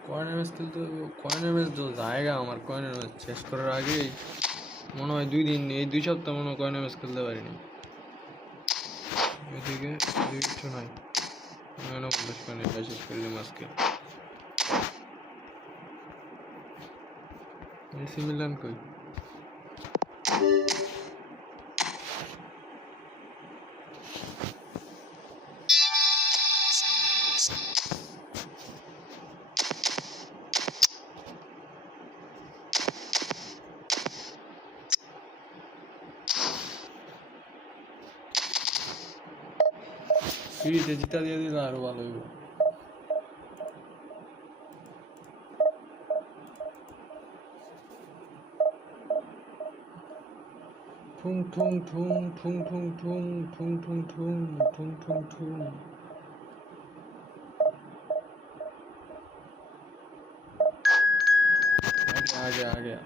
কয়নের match খেলতে কয়নের match তো জায়গা আমার কয়নের ম্যাচ শেষ করার আগেই মনে হয় 2 দিন এই 2 সপ্তাহ মনে হয় কয়নের ম্যাচ খেলতে পারিনি এদিকে কিছু নাই 49 কয়নের ম্যাচ শেষ করলাম আজকে এসি মিলান কই সিরিজে জিতা দিয়ে দিলে আরো ভালো হইব ঠুং ঠুং ঠুং ঠুং ঠুং ঠুং ঠুং ঠুং ঠুং ঠুং ঠুং ঠুং आगे आ गया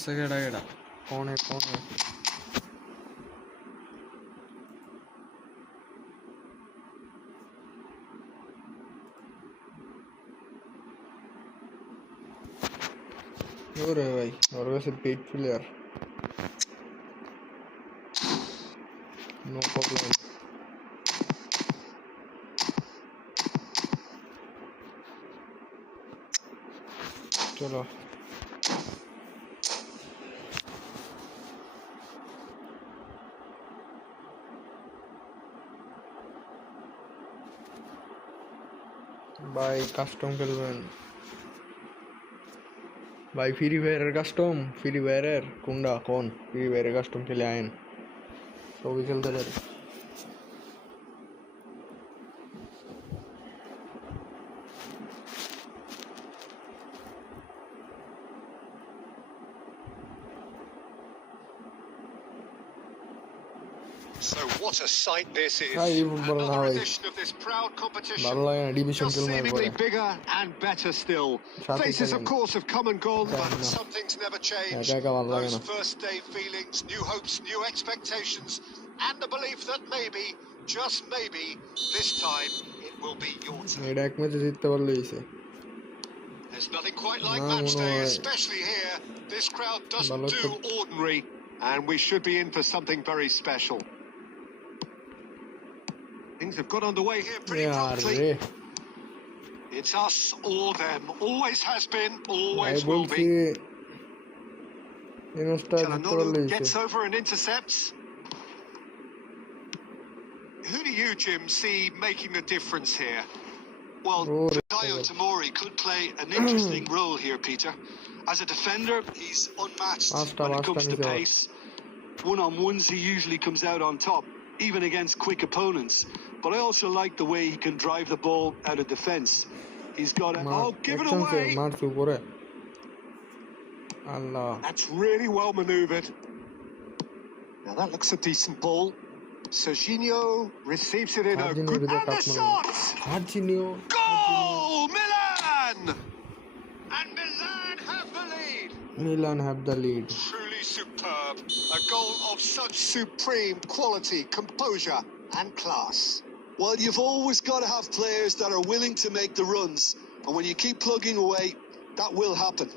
से गेड़ा गेड़ा कौन है और है भाई और वैसे पेट प्लेयर नो प्रॉब्लम चलो भाई कस्टम खेलবেন भाई free fire custom free fire কোনটা কোন फ्री फायर कस्टम খেলে আইন সবই খেলতে পারি So what a sight this is. Another edition of this proud competition. Just seemingly bigger and better still. Faces of course have come and gone, but some things never change. Those first day feelings, new hopes, new expectations, and the belief that maybe, just maybe, this time it will be your turn. There's nothing quite like match day, especially here. This crowd doesn't do ordinary, and we should be in for something very special. Things have got underway here pretty promptly. It's us or them. Always has been, always will be. Chalanolu gets over and intercepts. Who do you, Jim, see making the difference here? Well, Tayo Tamori could play an interesting role here, Peter. As a defender, he's unmatched when it comes to pace. One-on-ones, he usually comes out on top. even against quick opponents. But I also like the way he can drive the ball out of defence. He's got a... Oh, give it away! That's really well manoeuvred. Now that looks a decent ball. Serginho receives it in a good... And the shot! Goal! Milan! And Milan have the lead. Truly superb. A goal of such supreme quality, composure and class. Well, you've always got to have players that are willing to make the runs. And when you keep plugging away, that will happen.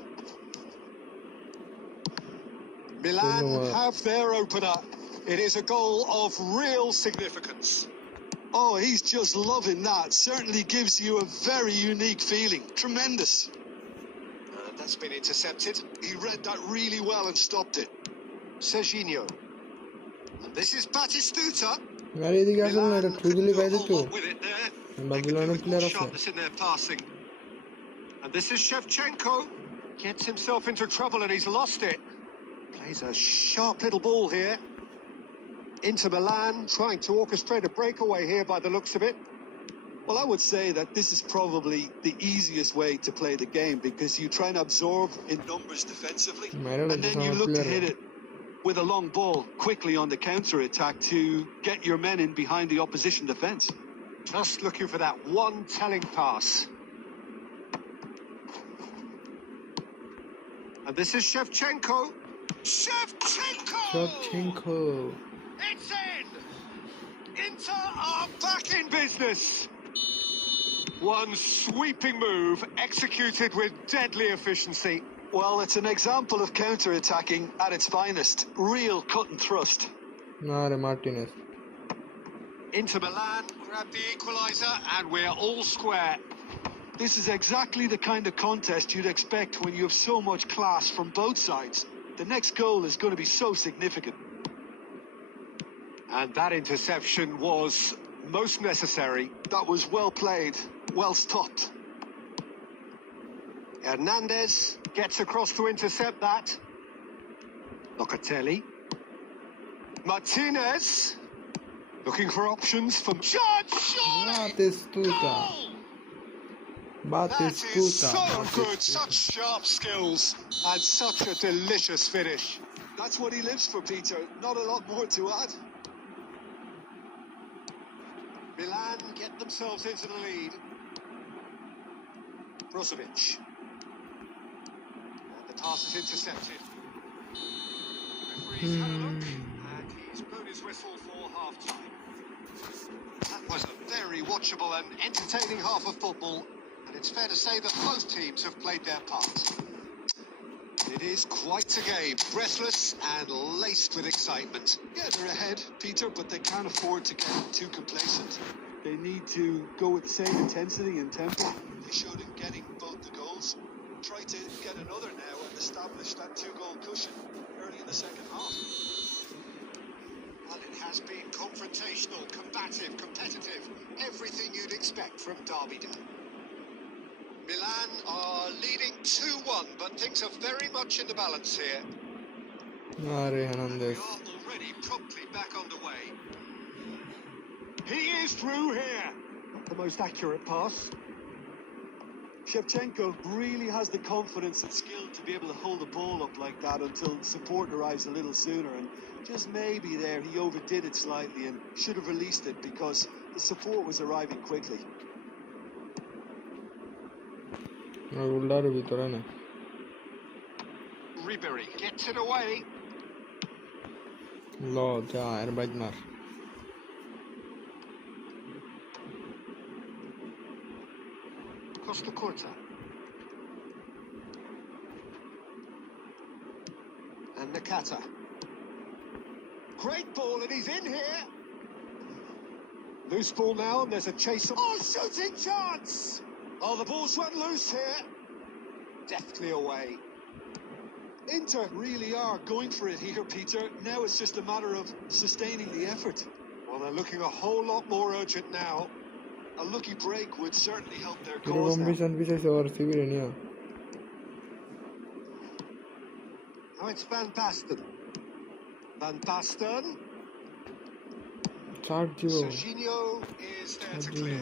Milan have their opener. It is a goal of real significance. Oh, he's just loving that. Certainly gives you a very unique feeling. Tremendous. That's been intercepted. He read that really well and stopped it. Serginho. And this is Batistuta. Sharpness in their passing. And this is Shevchenko. Gets himself into trouble and he's lost it. Plays a sharp little ball here. Inter Milan trying to orchestrate a breakaway here by the looks of it. Well, I would say that this is probably the easiest way to play the game because you try and absorb in numbers defensively and then you look to hit it with a long ball quickly on the counter-attack to get your men in behind the opposition defence. Just looking for that one telling pass. And this is Shevchenko. Shevchenko! It's in! Inter are back in business. One sweeping move executed with deadly efficiency. Well, it's an example of counter-attacking at its finest. Real cut and thrust. Martinez. Inter Milan grab the equaliser and we're all square. This is exactly the kind of contest you'd expect when you have so much class from both sides. The next goal is going to be so significant. And that interception was most necessary. That was well played, well stopped. Hernandez gets across to intercept that. Locatelli. Martinez. Looking for options from Batistuta. That is so good, such sharp skills and such a delicious finish. That's what he lives for, Peter. Not a lot more to add. Milan get themselves into the lead. Brozovic. And the pass is intercepted. Referee's had a look and he's blown his whistle for half-time. That was a very watchable and entertaining half of football. And it's fair to say that both teams have played their part. It is quite a game, breathless and laced with excitement. Yeah, they're ahead, Peter, but they can't afford to get too complacent. They need to go with the same intensity and tempo they showed in getting both the goals. Try to get another now and establish that two-goal cushion early in the second half. Well, it has been confrontational, combative, competitive, everything you'd expect from Derby Day. Milan are leading 2-1, but things are very much in the balance here. Hernandez. We are already promptly back underway. He is through here. Not the most accurate pass. Shevchenko really has the confidence and skill to be able to hold the ball up like that until support arrives a little sooner. And just maybe there he overdid it slightly and should have released it because the support was arriving quickly. Ribery gets it away. Costa Corta. And Nakata. Great ball, and he's in here. Loose ball now, and there's a chase. Oh, shooting chance! Oh, the ball's run loose here. Deftly away. Inter really are going for it here, Peter. Now it's just a matter of sustaining the effort. Well, they're looking a whole lot more urgent now. A lucky break would certainly help their cause now. Now it's Van Basten. Van Basten. Serginho is there to clear.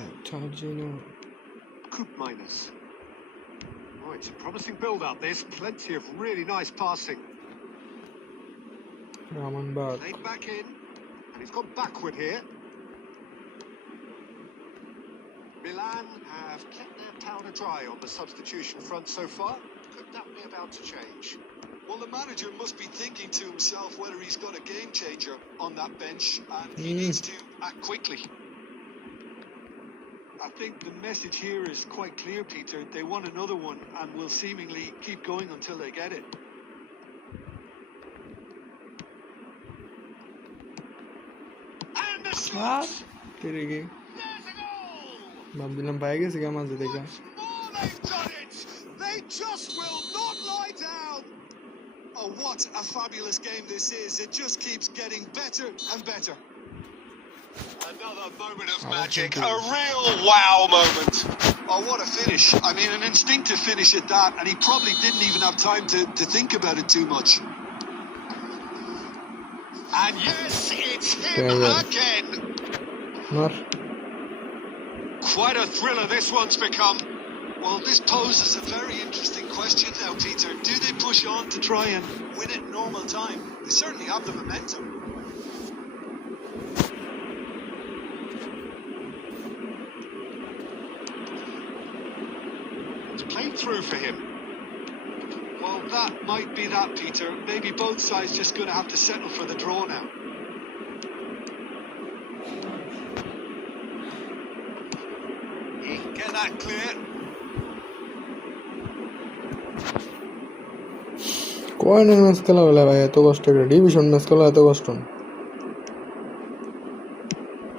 Coop minus. Oh, it's a promising build-up. There's plenty of really nice passing. Played back in, and he's gone backward here. Milan have kept their powder dry on the substitution front so far. Could that be about to change? Well, the manager must be thinking to himself whether he's got a game changer on that bench, and he needs to act quickly. I think the message here is quite clear, Peter. They want another one and will seemingly keep going until they get it. And the shot! There's a goal! Once more they've done it! They just will not lie down! Oh, what a fabulous game this is. It just keeps getting better and better. Another moment of magic, a real wow moment. Oh, what a finish. I mean, an instinctive finish at that, and he probably didn't even have time to think about it too much. And yes, it's him again. Quite a thriller this one's become. Well, this poses a very interesting question now, Peter. Do they push on to try and win it normal time? They certainly have the momentum. It's played through for him. Well, that might be that, Peter. Maybe both sides just going to have to settle for the draw now. He can get that clear. Quarter match খেলা হলে ভাই এত কষ্ট করে division match খেলা এত কষ্ট না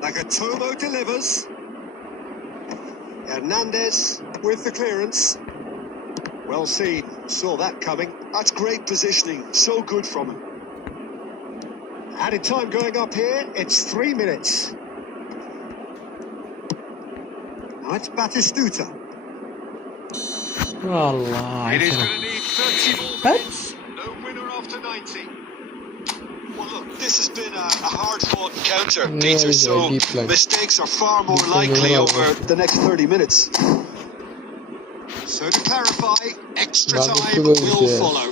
Nakatomo delivers. Hernandez with the clearance. Well seen, saw that coming. That's great positioning, so good from him. Added time going up here, it's 3 minutes. Now it's Batistuta. Allah, it is going to need 30 more minutes. No winner after 90. Well, look, this has been a hard-fought encounter, Peter, so mistakes are far more likely over the next 30 minutes. So to clarify, extra time will follow.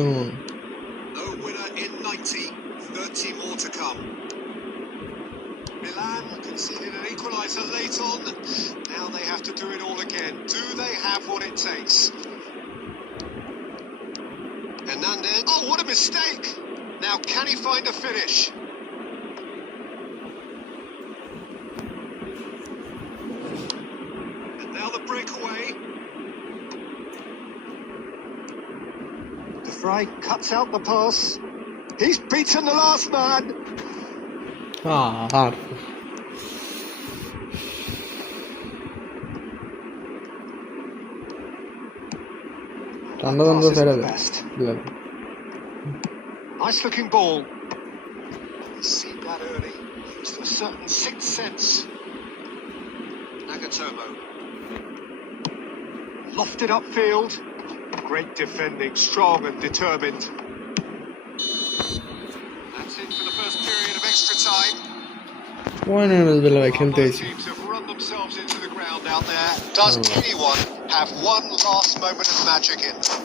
No winner in 90, 30 more to come. Milan conceded an equaliser late on. Now they have to do it all again. Do they have what it takes? Hernandez. Oh, what a mistake! Now, can he find a finish? And now the breakaway. Fry cuts out the pass. He's beaten the last man. Nice looking ball. He's seen that early. Used a certain sixth sense. Nagatomo. Lofted upfield. Great defending, strong and determined. That's it for the first period of extra time. Both teams have run themselves into the ground out there. Does anyone have one last moment of magic in them?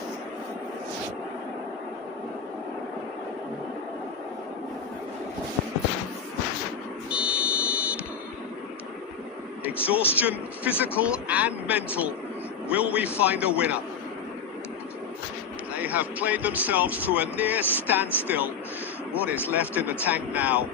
Exhaustion, physical and mental. Will we find a winner? They have played themselves to a near standstill. What is left in the tank now?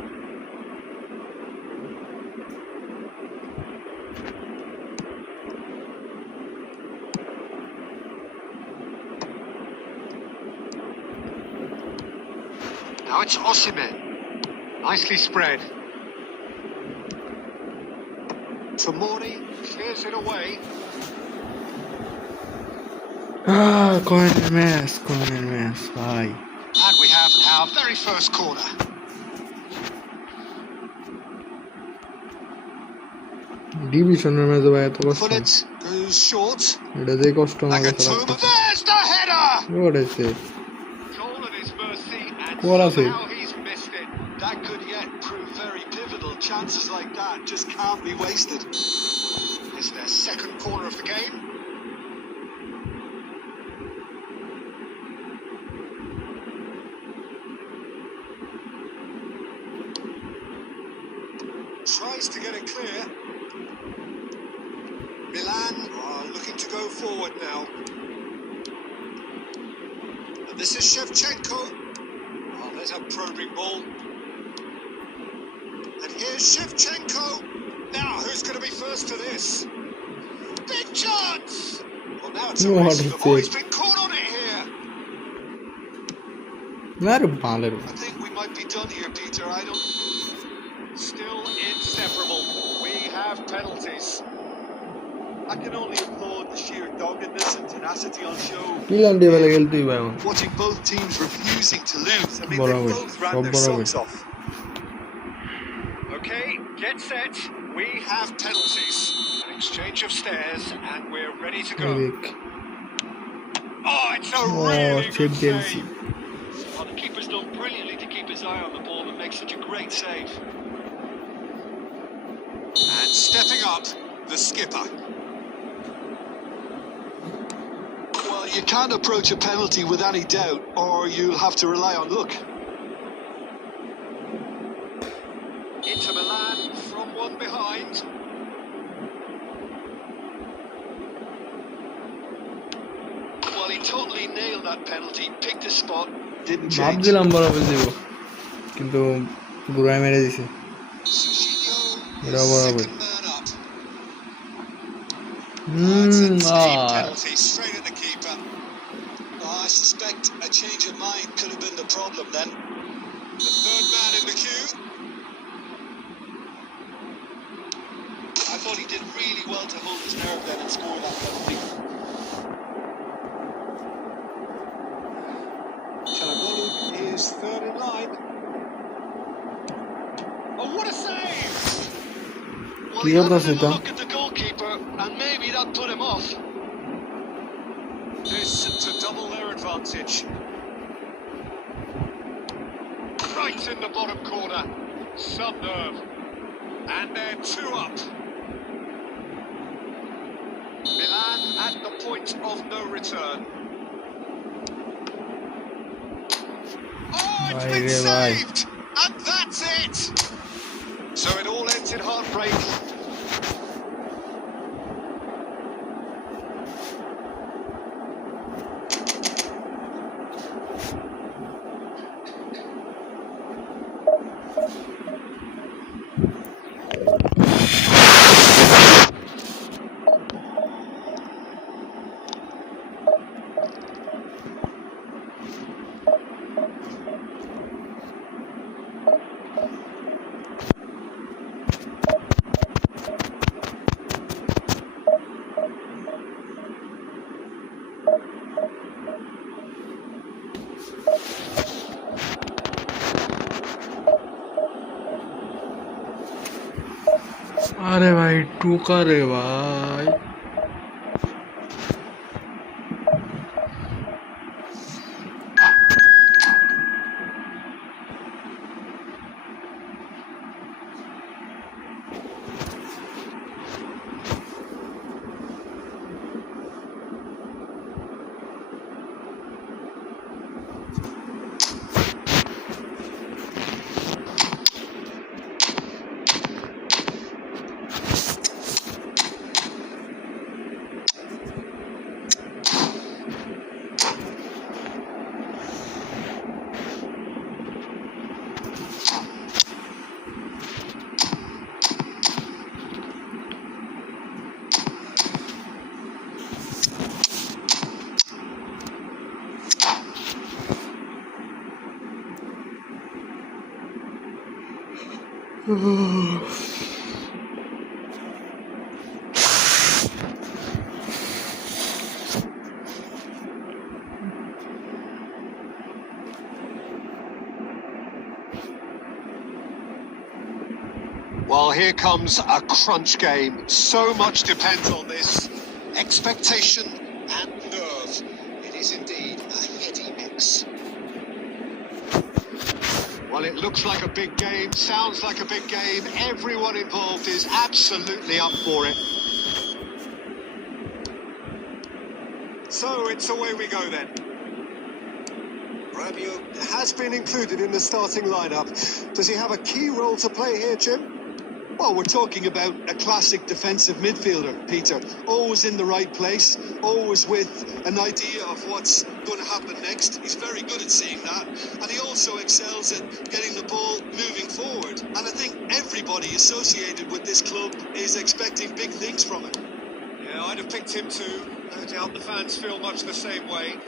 Now it's Osimhen. Nicely spread. Tomori clears it away. Corner miss. Aye. And we have our very first corner. ডিভিশনের ম্যাচে ভাই এত কষ্ট Put it, goes short. এটা যে কষ্ট আমাকে Nakatoma, there's the header! What is it? Goal at his mercy, and What is it? somehow he's missed it. That could yet prove very pivotal. Chances like that just can't be wasted. It's their second corner of the game. Tries to get it clear. Milan are looking to go forward now. And this is Shevchenko. Oh, there's a probing ball. And here's Shevchenko. Now, who's going to be first to this? Big chance! Well, now it's a race to the ball. He's been caught on it here. I think we might be done here, Peter. I don't... Still inseparable. We have penalties. I can only applaud the sheer doggedness and tenacity on show. Watching both teams refusing to lose. I mean, they both ran their socks off. Okay, get set. We have penalties. An exchange of stares, and we're ready to go. Oh, it's a really good save. Well, the keeper's done brilliantly to keep his eye on the ball and make such a great save. And stepping up, the skipper. Well, you can't approach a penalty with any doubt, or you'll have to rely on luck. Inter Milan from one behind. Well, he totally nailed that penalty, picked a spot, didn't change. Second man up. It's a deep penalty straight at the keeper. I suspect a change of mind could have been the problem then. The third man in the queue. I thought he did really well to hold his nerve then and score that penalty. Çalhanoğlu is third in line. Oh, what a save! Well, he had a little look at the goalkeeper, and maybe that put him off. This to double their advantage. Right in the bottom corner. Some nerve. And they're two up. Milan at the point of no return. Oh, it's been saved! And that's it! So it all ends in heartbreak. अरे भाई टूका रे भाई Well, here comes a crunch game. So much depends on this. Expectation and nerve. It is indeed a heady mix. Well, it looks like a big game, sounds like a big game. Everyone involved is absolutely up for it. So it's away we go then. Rabiot has been included in the starting lineup. Does he have a key role to play here, Jim? Well, we're talking about a classic defensive midfielder, Peter. Always in the right place, always with an idea of what's going to happen next. He's very good at seeing that. And he also excels at getting the ball moving forward. And I think everybody associated with this club is expecting big things from him. Yeah, I'd have picked him too. No doubt the fans feel much the same way.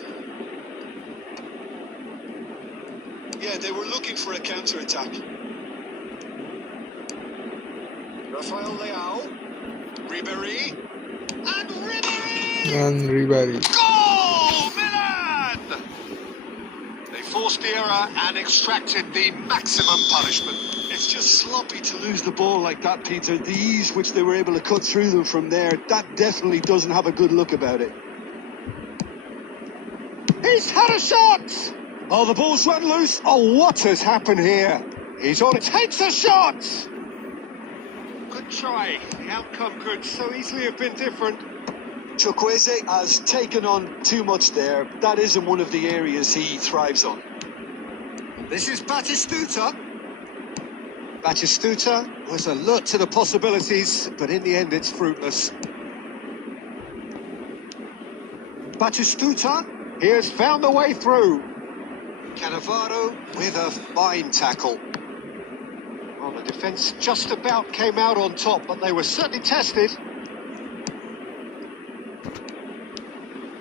Yeah, they were looking for a counter-attack. Rafael Leao, Ribéry, and Ribéry. Goal! Milan! They forced the error and extracted the maximum punishment. It's just sloppy to lose the ball like that, Peter. The ease which they were able to cut through them from there, that definitely doesn't have a good look about it. He's had a shot! Oh, the ball's run loose. Oh, what has happened here? He's on it. Takes a shot! Good try. The outcome could so easily have been different. Chukwueze has taken on too much there. That isn't one of the areas he thrives on. This is Batistuta. Batistuta was alert to the possibilities, but in the end it's fruitless. Batistuta, he has found the way through. Cannavaro with a fine tackle. Well, the defence just about came out on top, but they were certainly tested.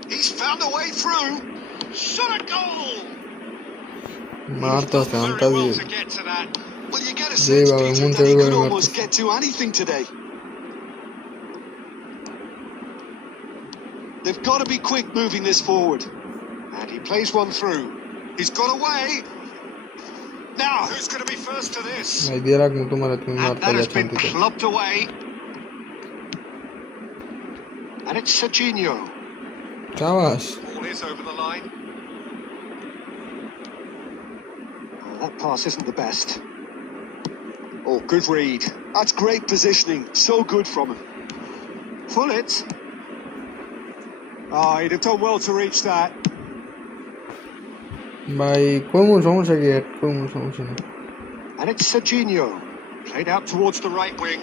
He's found a way through. Shot a goal! Marta Very well to get to that. Well, you get a sense, Peter, that he could almost get to anything today. They've got to be quick moving this forward. And he plays one through. He's got away. Now, who's going to be first to this? And that has been clubbed away. And it's Serginho. Ball is over the line. Oh, that pass isn't the best. Oh, good read. That's great positioning. So good from him. Full it. Oh, he'd have done well to reach that. And it's Serginho. Played out towards the right wing.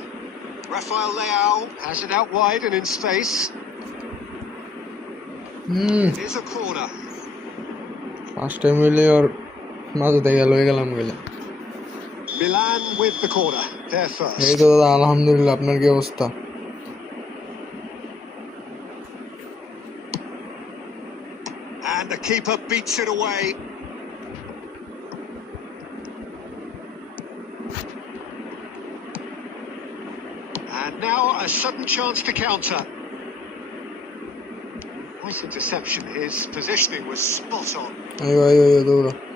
Rafael Leao has it out wide and in space. Here's a corner. First time or Milan with the corner. They're first. Alhamdulillah, আপনার কি অবস্থা? And the keeper beats it away. And now a sudden chance to counter. Nice interception. His positioning was spot on.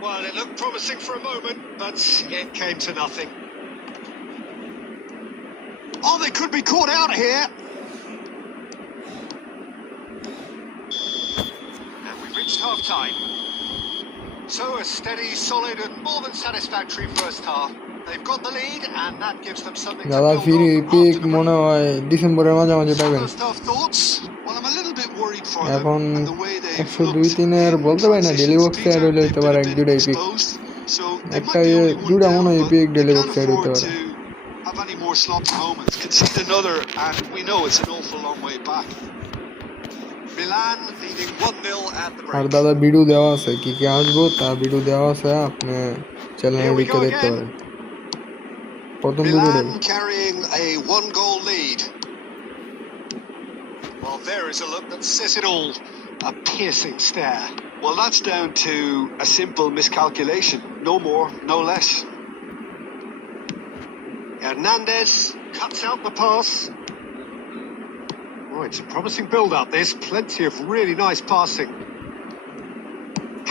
Well, it looked promising for a moment, but it came to nothing. Oh, they could be caught out here. And we've reached half-time. So a steady, solid and more than satisfactory first half. They've got the lead and that gives them something to build on after the first half thoughts. Well, I'm a little bit worried for them এখন and the way they've 102-3 বলতে পারি না daily box add হইলে হতে পারে এক দুটা epic একটা দুটা মনে হয় এপিক ডেলি বক্স অ্যাড হতে পারে have any more sloppy moments. Concede another and we know it's an awful long way back. Milan leading 1-0 at the break. আর দাদা ভিডিও দেওয়া আছে কি কি আসবো তার ভিডিও দেওয়া আছে আপনি চ্যানেলে লিখে দেখতে পারেন প্রথম ভিডিওটা Milan carrying a 1-goal lead. Well, there is a look that says it all. A piercing stare. Well, that's down to a simple miscalculation. No more, no less. Hernandez cuts out the pass. Oh, it's a promising build-up. There's plenty of really nice passing.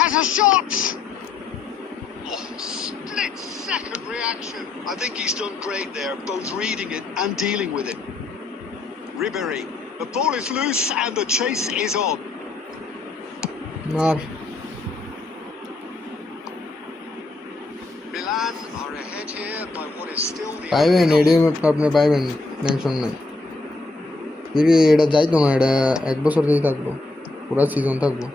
Has a shot! Oh, split second reaction. I think he's done great there, both reading it and dealing with it. Ribéry. The ball is loose and the chase is on. Milan are ahead here by what is still the পাইবেন এডি আপনি পাইবেন tension নাই ফিরে এটা যাইতো না এটা এক বছর ধরে থাকবো পুরো সিজন থাকবো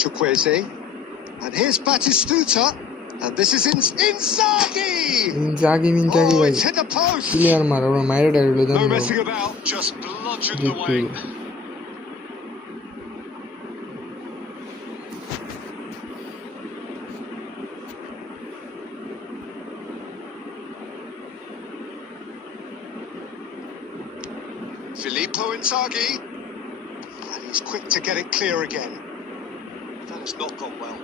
Chukwueze. And here's Batistuta. And this is Inzaghi! Inzaghi Oh, ভাই it's hit the post! Clear মার ওরা মাইরে ডাইরেক্ট No জানো messing about, just bludgeoned away. Filippo Inzaghi. And he's quick to get it clear again. That has not gone well.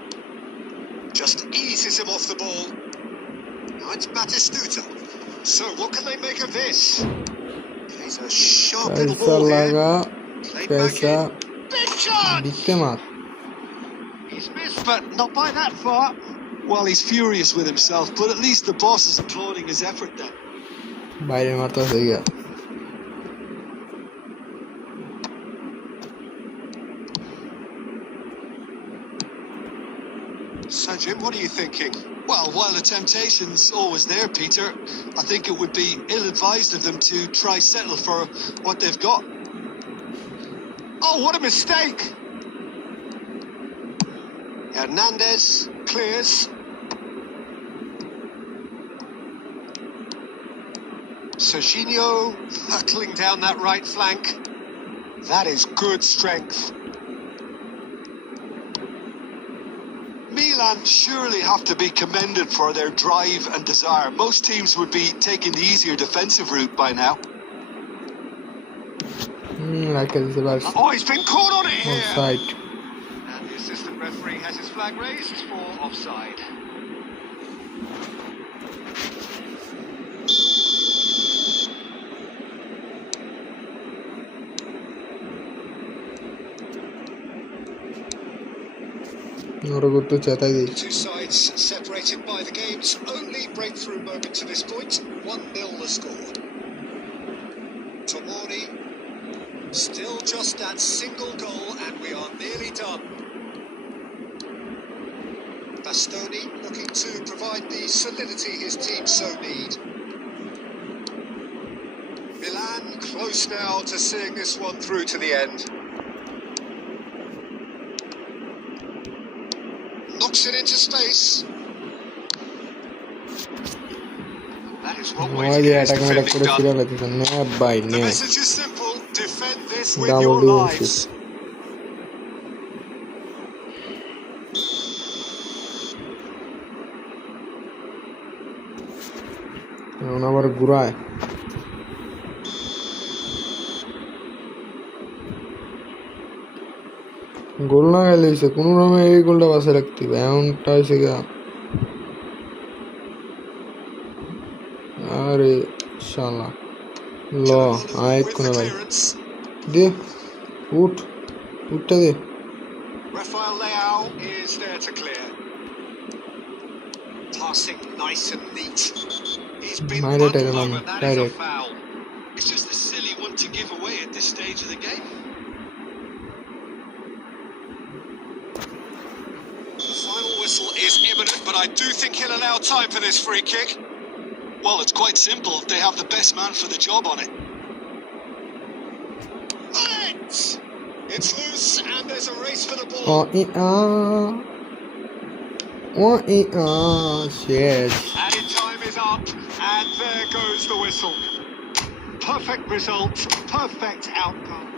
Just eases him off the ball. Now it's Batistuta. So what can they make of this? Plays a sharp little ball here. Played back in. Big shot! He's missed, but not by that far. Well, he's furious with himself, but at least the boss is applauding his effort then. বাইরে মারতেছে গিয়া So, Jim, what are you thinking? Well, while the temptation's always there, Peter, I think it would be ill-advised of them to try settle for what they've got. Oh, what a mistake! Hernandez clears. Serginho hurtling down that right flank. That is good strength. Milan surely have to be commended for their drive and desire. Most teams would be taking the easier defensive route by now. Oh, he's been caught on it here. Offside. And the assistant referee has his flag raised for offside. The two sides separated by the game's only breakthrough moment to this point. 1-0 the score. Tomori, still just that single goal and we are nearly done. Bastoni looking to provide the solidity his team so need. Milan close now to seeing this one through to the end. Knocks it into space. That is one way to get his defending done. The message is simple: defend this with your lives. আবার ঘুরায় গোল না গেলে কোনো রকমে এই গোলটা বাসে রাখতে হবে এমনটা হয়েছে গা আরে শালা ল আয় কোনে ভাই দে উঠটা দে Rafael Leao is there to clear. Passing nice and neat. He's been bundled over. That is a foul. It's just a silly one to give away at this stage of the game. The final whistle is imminent, but I do think he'll allow time for this free kick. Well, it's quite simple. They have the best man for the job on it. It's loose and there's a race for the ball. Shit. Added time is up and there goes the whistle. Perfect result, perfect outcome.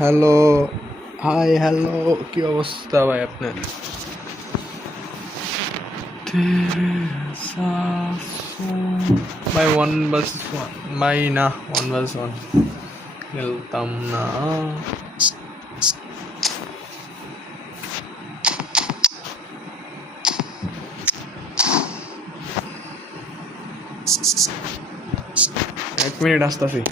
Hello hi hello কি অবস্থা ভাই আপনার By 1 versus 1. By na 1 versus 1. Hiltam na. एक minute असतासी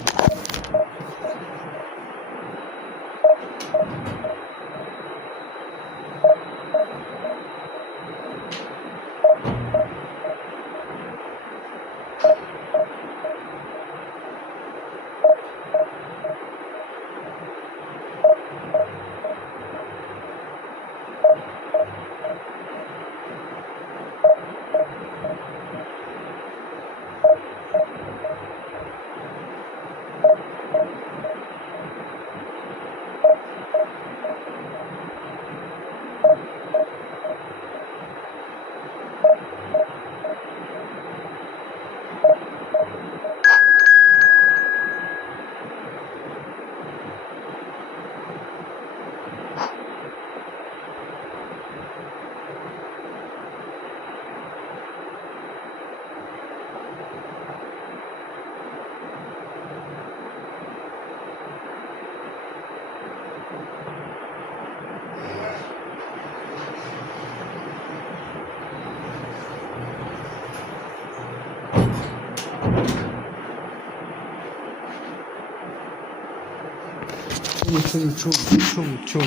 Chum.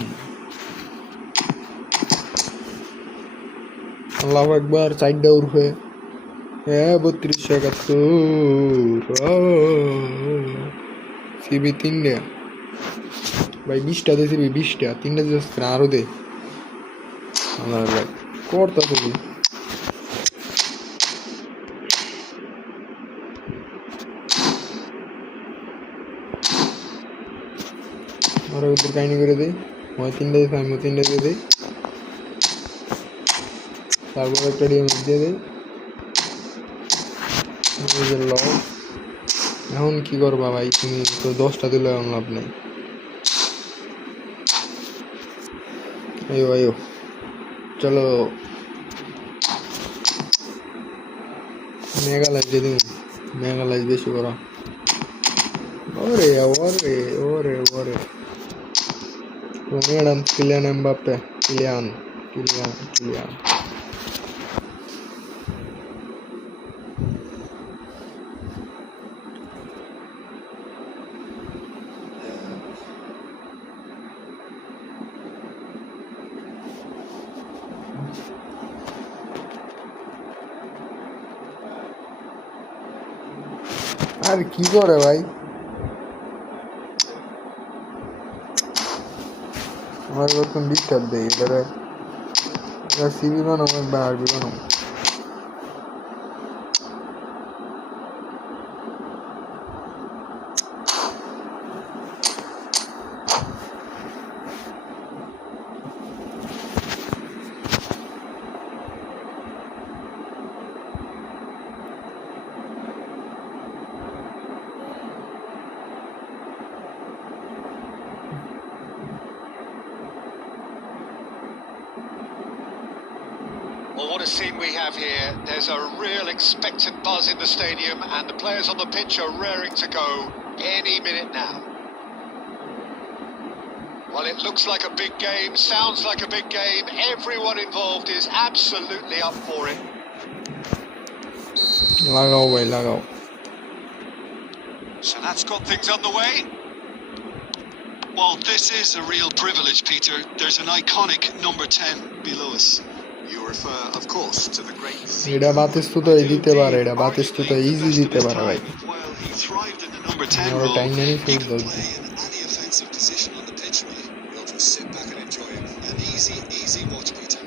Allahu Akbar, side the urfe. Yeah, 3271. CB 3 dea. By 20 de CB 20 dea. 3 de just aru de. Allah Allah. Korta CB. और उधर कहीं नहीं करे थे मैं 3 दे दे তারপর একটা ডিএম দিয়ে দে লস এখন কি করবা ভাই তুমি তো 10টা দিলে এখন লাভ নেই আয়ো চলো মেগা লাইভ দিয়ে দিন মেগা লাইভ বেশি করা ওরে Ronaldo, Kylian Mbappe, Kylian. আর কি করে ভাই আমার এরকম ডিস্টার্ব দেয় এবারে সিবি বানাবো বা আরবি বানাবো Well, what a scene we have here. There's a real expectant buzz in the stadium and the players on the pitch are raring to go any minute now. Well, it looks like a big game, sounds like a big game. Everyone involved is absolutely up for it. Lagao. So that's got things underway. Well, this is a real privilege, Peter. There's an iconic number 10 below us. You refer, of course, to the great. এটা বাতিস্তুত দিতে পারে এটা বাতিস্তুত easy দিতে পারে ভাই Well, he thrived in the number 10 role. He can play in any offensive position on the pitch, really. You'll just sit back and enjoy it. An easy watch, Peter.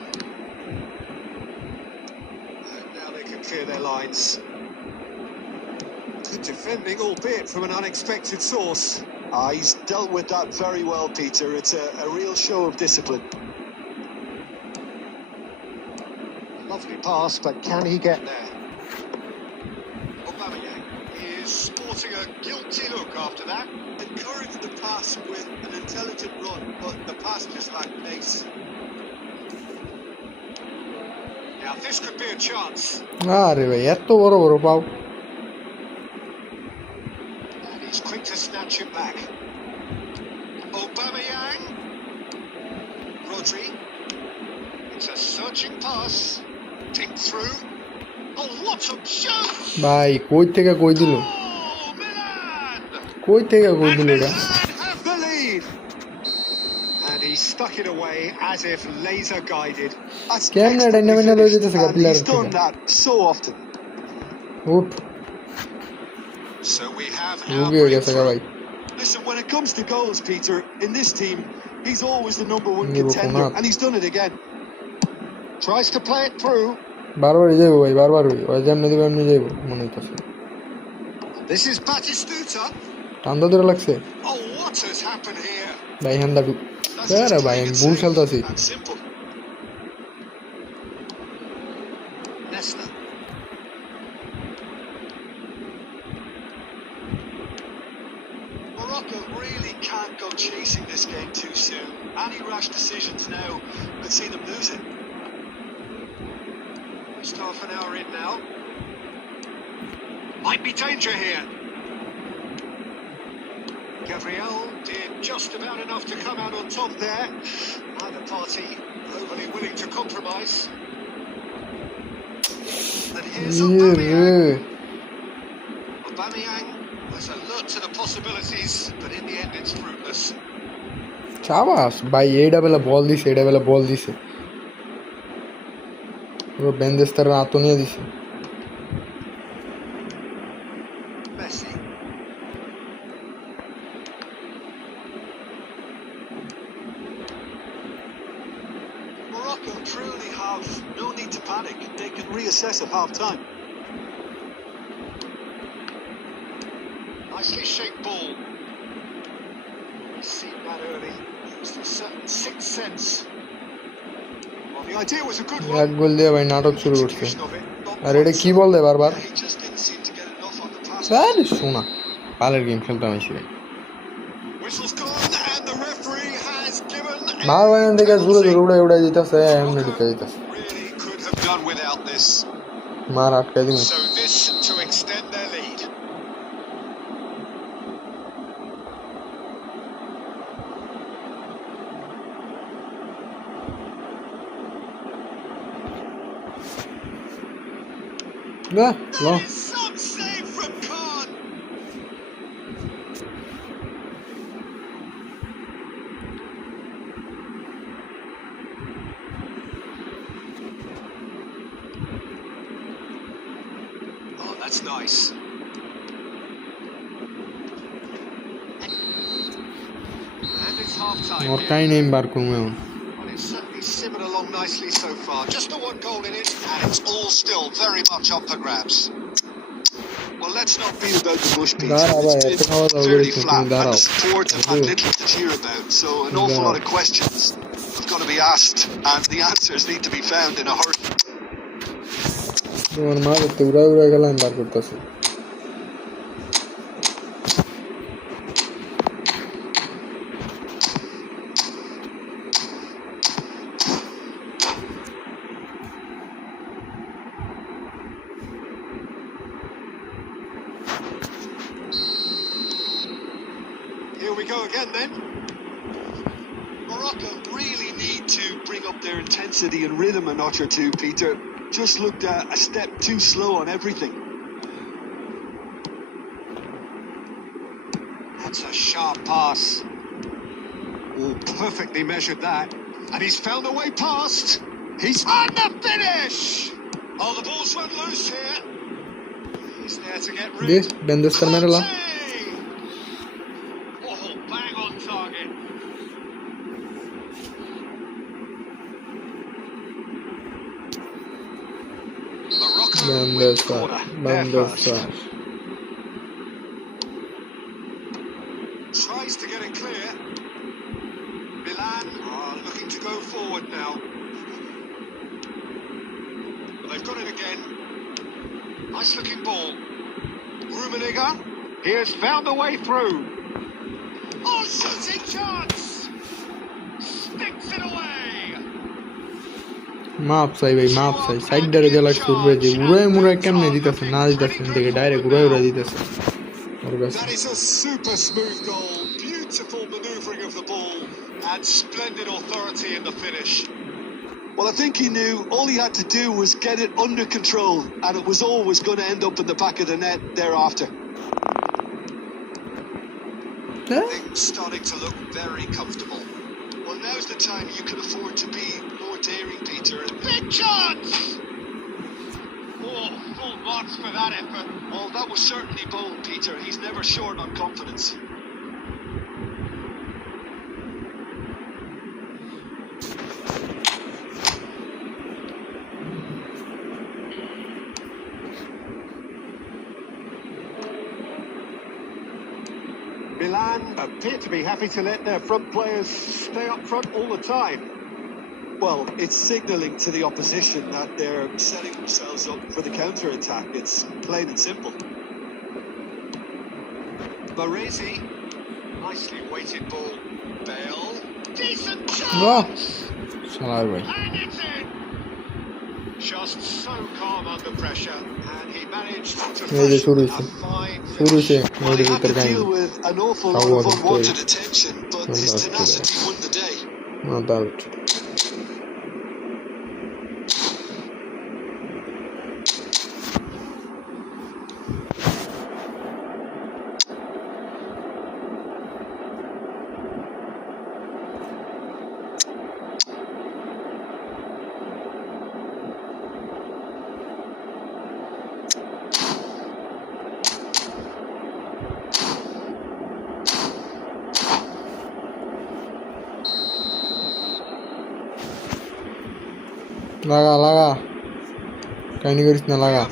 And now they can clear their lines. Good defending, albeit from an unexpected source. He's dealt with that very well, Peter. It's a real show of discipline. Lovely pass, but can he get there? Aubameyang is sporting a guilty look after that. Encouraged the pass with an intelligent run, but the pass just lacked pace. Now this could be a chance. আরে ভাই এত বড় বড় পাও। And he's quick to snatch it back. Aubameyang. Rodri. It's a searching pass. Tick through. Oh, what a shot! ভাই কই থেকে কই দিল? Oh, Milan! কই থেকে কই And দিল এটা? Milan have the lead. And he stuck it away as if laser guided. That's কেমনে এটা নেমে নেমে লয়ে যেতেছে and player he's done that so often. উঠ So we have রুগী হয়ে গেছে ভাই। Listen, when it comes to goals, Peter, in this team, he's always the number one Ni contender, Roconat. and he's done it again. tries to play it through. বারবারই যাইব ভাই বারবারই ওই যেমনি দিবে এমনি যাইব মনে হইতাছে। This is Batistuta. টান্দা ধরে লাগছে Oh, what has happened here? ভাই হ্যান্ডা ঢুক। আরে ভাই আমি ভুল খেলতাছি। That's simple. Nesta. Morocco really can't go chasing this game too soon. Any rash decisions now could see them lose it. Just half an hour in now. Might be danger here. Gabriel did just about enough to come out on top there. Neither party overly willing to compromise. And here's Aubameyang. Aubameyang was alert to the possibilities, but in the end it's fruitless. চাবাস ভাই এইটা বেলা বল দিছে এইটা বেলা বল দিছে পুরো বেন্দেস্তার রাত নিয়ে দিছে। Messi. Morocco truly have no need to panic. They can reassess at half-time. Nicely shaped ball. We've seen that early. Used a certain sixth sense. Well, the idea was a good one. এক গোল দিয়ে ভাই নাটক শুরু করছে। Execution of it, not আর এটা কি বল দেয় বারবার? He just didn't seem to get enough on the pass. আরে শোনা পালের গেম খেলতাম আইছি ভাই। Whistle's gone and the referee has given বারবার এখান থেকে জোরে জোরে উড়াই উড়াই দিতেছে এমনি ঢুকে দিতেছে। really could have done without this. মার আটকে দিন। So this to extend their lead. না লো That is some save from Khan. Oh, that's nice. And it's half-time. ওর কাই নেই বার করবো এখন। Well, it's certainly simmered along nicely so far. Just the one goal in it, and it's all still very much up for grabs. Well, let's not beat about the bush, Peter. দাঁড়া ভাই It's এত খাওয়া দাওয়া been fairly করেছো flat, তুমি and দাঁড়াও। the support have had little to cheer about, so an awful lot of questions have got to be asked, and the answers need to be found in a hurry. তোমার মা করতে উড়াই উড়াই গেলাম বার করতেছে। Here we go again then. Morocco really need to bring up their intensity and rhythm a notch or two, Peter. Just looked a step too slow on everything. That's a sharp pass. Oh, perfectly measured that. And he's found a way past. He's on the finish! Oh, the ball's run loose here. He's there to get they rid. বেন্দেস্তার মেরেলা। Oh, bang on target. Morocco win the বেন্দেস্তার corner. Their first. বেন্দেস্তার Tries to get it clear. Milan are looking to go forward now. But they've got it again. Nice looking ball. Rummenigge. He has found the way through. Oh, shooting chance! Sticks it away. মাপ চাই ভাই, মাপ চাই। সাইডটারে দিয়ে লাগছে উড়বে যে উড়ায় মুড়ায় কেমনে দিতেছে, না দিতেছে থেকে ডাইরেক্ট উড়ায় দিতেছে ওর কাছে। That is a super smooth goal, beautiful manoeuvring of the ball and splendid authority in the finish. Well, I think he knew all he had to do was get it under control, and it was always going to end up in the back of the net thereafter. Things starting to look very comfortable. Well, now's the time you can afford to be more daring, Peter. Big chance! Oh, full marks for that effort. Well, that was certainly bold, Peter. He's never short on confidence. Milan appear to be happy to let their front players stay up front all the time. Well, it's signalling to the opposition that they're setting themselves up for the counter-attack. It's plain and simple. Baresi, nicely weighted ball. Bale, decent chance! And it's in! Just so calm under pressure, and he managed to fashion a fine finish. Well, he had to deal with an awful lot of unwanted attention, but his tenacity won the day. লাগা কাহিনী করিস না, লাগা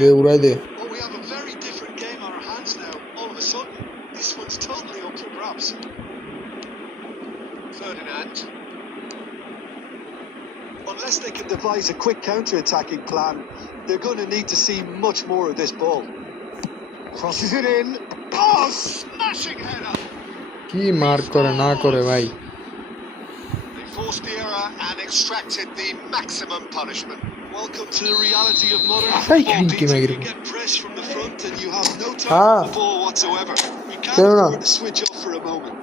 দে উড়াই দে। Well, we have a very different game on our hands now. All of a sudden, this one's totally up for grabs. Ferdinand. Unless they can devise a quick counter-attacking plan, they're going to need to see much more of this ball. Crosses it in. Oh, smashing header. কি মার করে না করে ভাই। They forced the error and extracted the maximum punishment. Welcome to the reality of modern football, Peter. You get pressed from the front and you have no time for the ball whatsoever. You can't afford to switch off for a moment.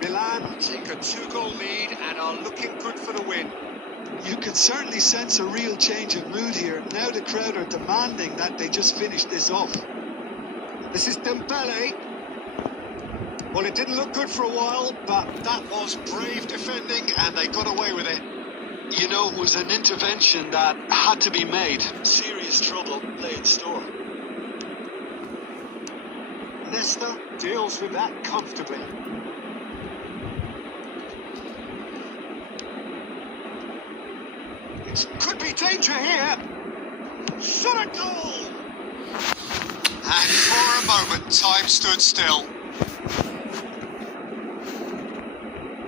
Milan take a 2-goal lead and are looking good for the win. You can certainly sense a real change of mood here. Now the crowd are demanding that they just finish this off. This is Dembele. Well, it didn't look good for a while, but that was brave defending and they got away with it. You know, it was an intervention that had to be made. Serious trouble lay in store. Nesta deals with that comfortably. It could be danger here. Shot a goal! And for a moment, time stood still.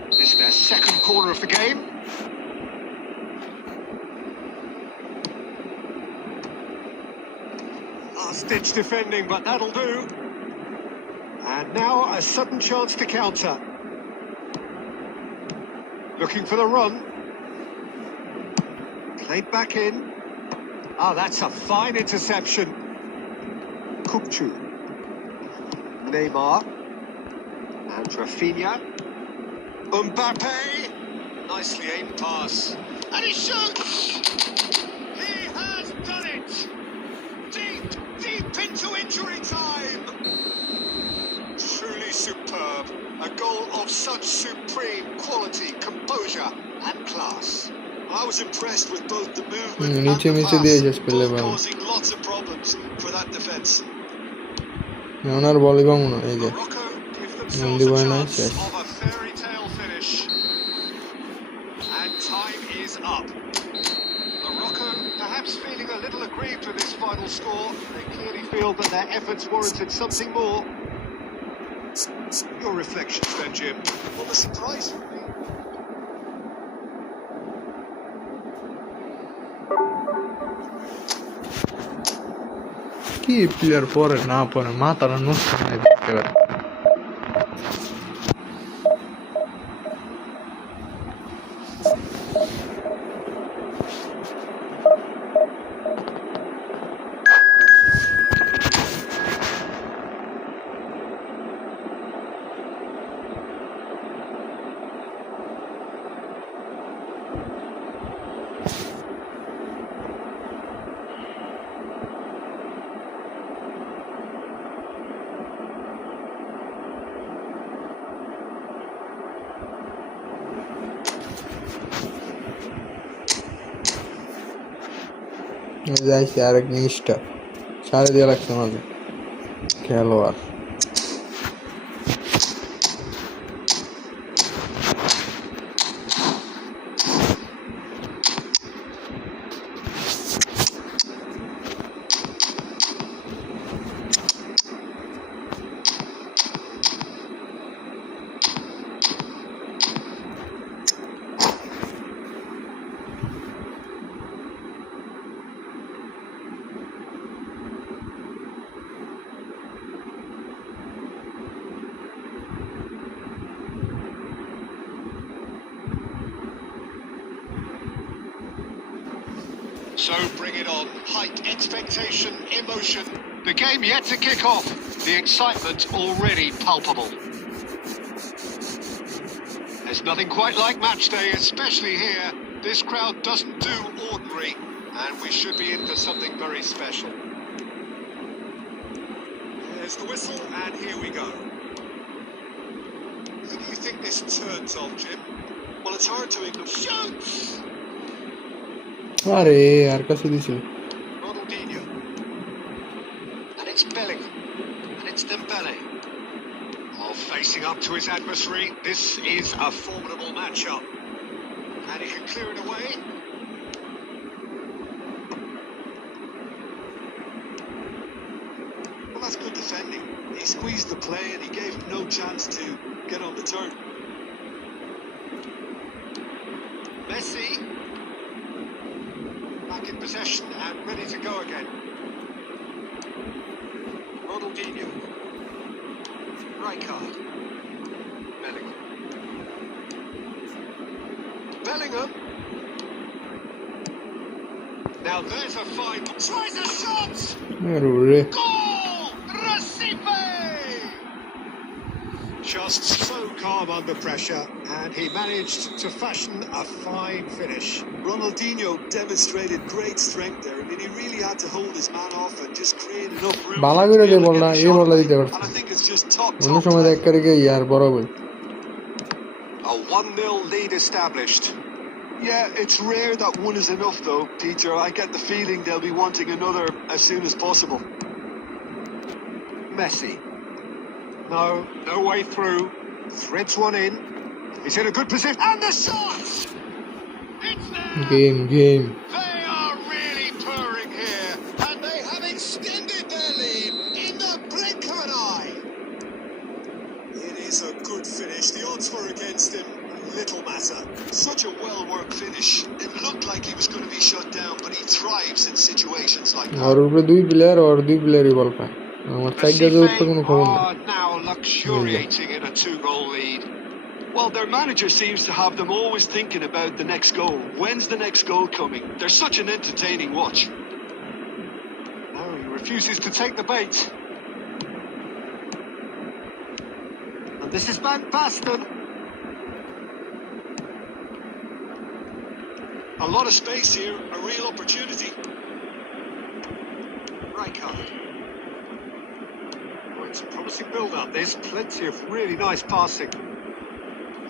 This is their second corner of the game. Last-ditch defending, but that'll do. And now a sudden chance to counter. Looking for the run. Played back in. Oh, that's a fine interception. Kupchu. Neymar. And Rafinha. Mbappe. Nicely aimed pass. And he shoots! He has done it! Deep into injury time! Truly superb. A goal of such supreme quality, composure and class. I was impressed with both the movement and the pass, both causing lots of problems for that defence. Morocco give themselves a chance of a fairy tale finish. And time is up. Morocco perhaps feeling a little aggrieved with this final score. They clearly feel that their efforts warranted something more. Your reflections then, Jim? Well, the surprise for me. কি player পরে না পরে মাথাটা নষ্ট হয় একেবারে। যাইছে আরেক জিনিসটা সারে দিয়ে রাখছে মাঝে খেলোয়াড়। So bring it on. Height, expectation, emotion. The game yet to kick off. The excitement already palpable. There's nothing quite like match day, especially here. This crowd doesn't do ordinary, and we should be in for something very special. There's the whistle, and here we go. Who do you think this turns on, Jim? Well, it's hard to ignore. Shoots! আরে আর কাছে দিছে। Ronaldinho. And it's Bellingham. And it's Dembele. Oh, facing up to his adversary. This is a formidable matchup. And he can clear it away. Well, that's good defending. He squeezed the play and he gave him no chance to get on the turn. Messi. Back in possession and ready to go again. Ronaldinho. Rijkaard. Bellingham. Bellingham. Now there's a fine. Tries a shot. Goal! Recife! Just so calm under pressure, and he managed to fashion a fine finish. Ronaldinho demonstrated great strength there. I mean, he really had to hold his man off and just create enough room. বালা করে দে বলনা এই বললা দিতে And পারছে I think it's just top. অন্য সময় দেখ করে গিয়ে ইয়ার বরাবর। A 1-0 lead established. Yeah, it's rare that one is enough, though, Peter. I get the feeling they'll be wanting another as soon as possible. Messi. No way through. Threads one in. He's in a good position. And the shot! It's there! Game. They are really purring here. And they have extended their lead in the blink of an eye. It is a good finish. The odds were against him. Little matter. Such a well-worked finish. It looked like he was going to be shut down, but he thrives in situations like that. আর উপরে দুই প্লেয়ারই বল পায়। আমার সাইডে যে উপরে কোনো খবর নেই। Now luxuriating in a 2-goal lead. Well, their manager seems to have them always thinking about the next goal. When's the next goal coming? They're such an entertaining watch. No, he refuses to take the bait. And this is Van Basten. A lot of space here, a real opportunity. Rijkaard. Oh, it's a promising build-up. There's plenty of really nice passing.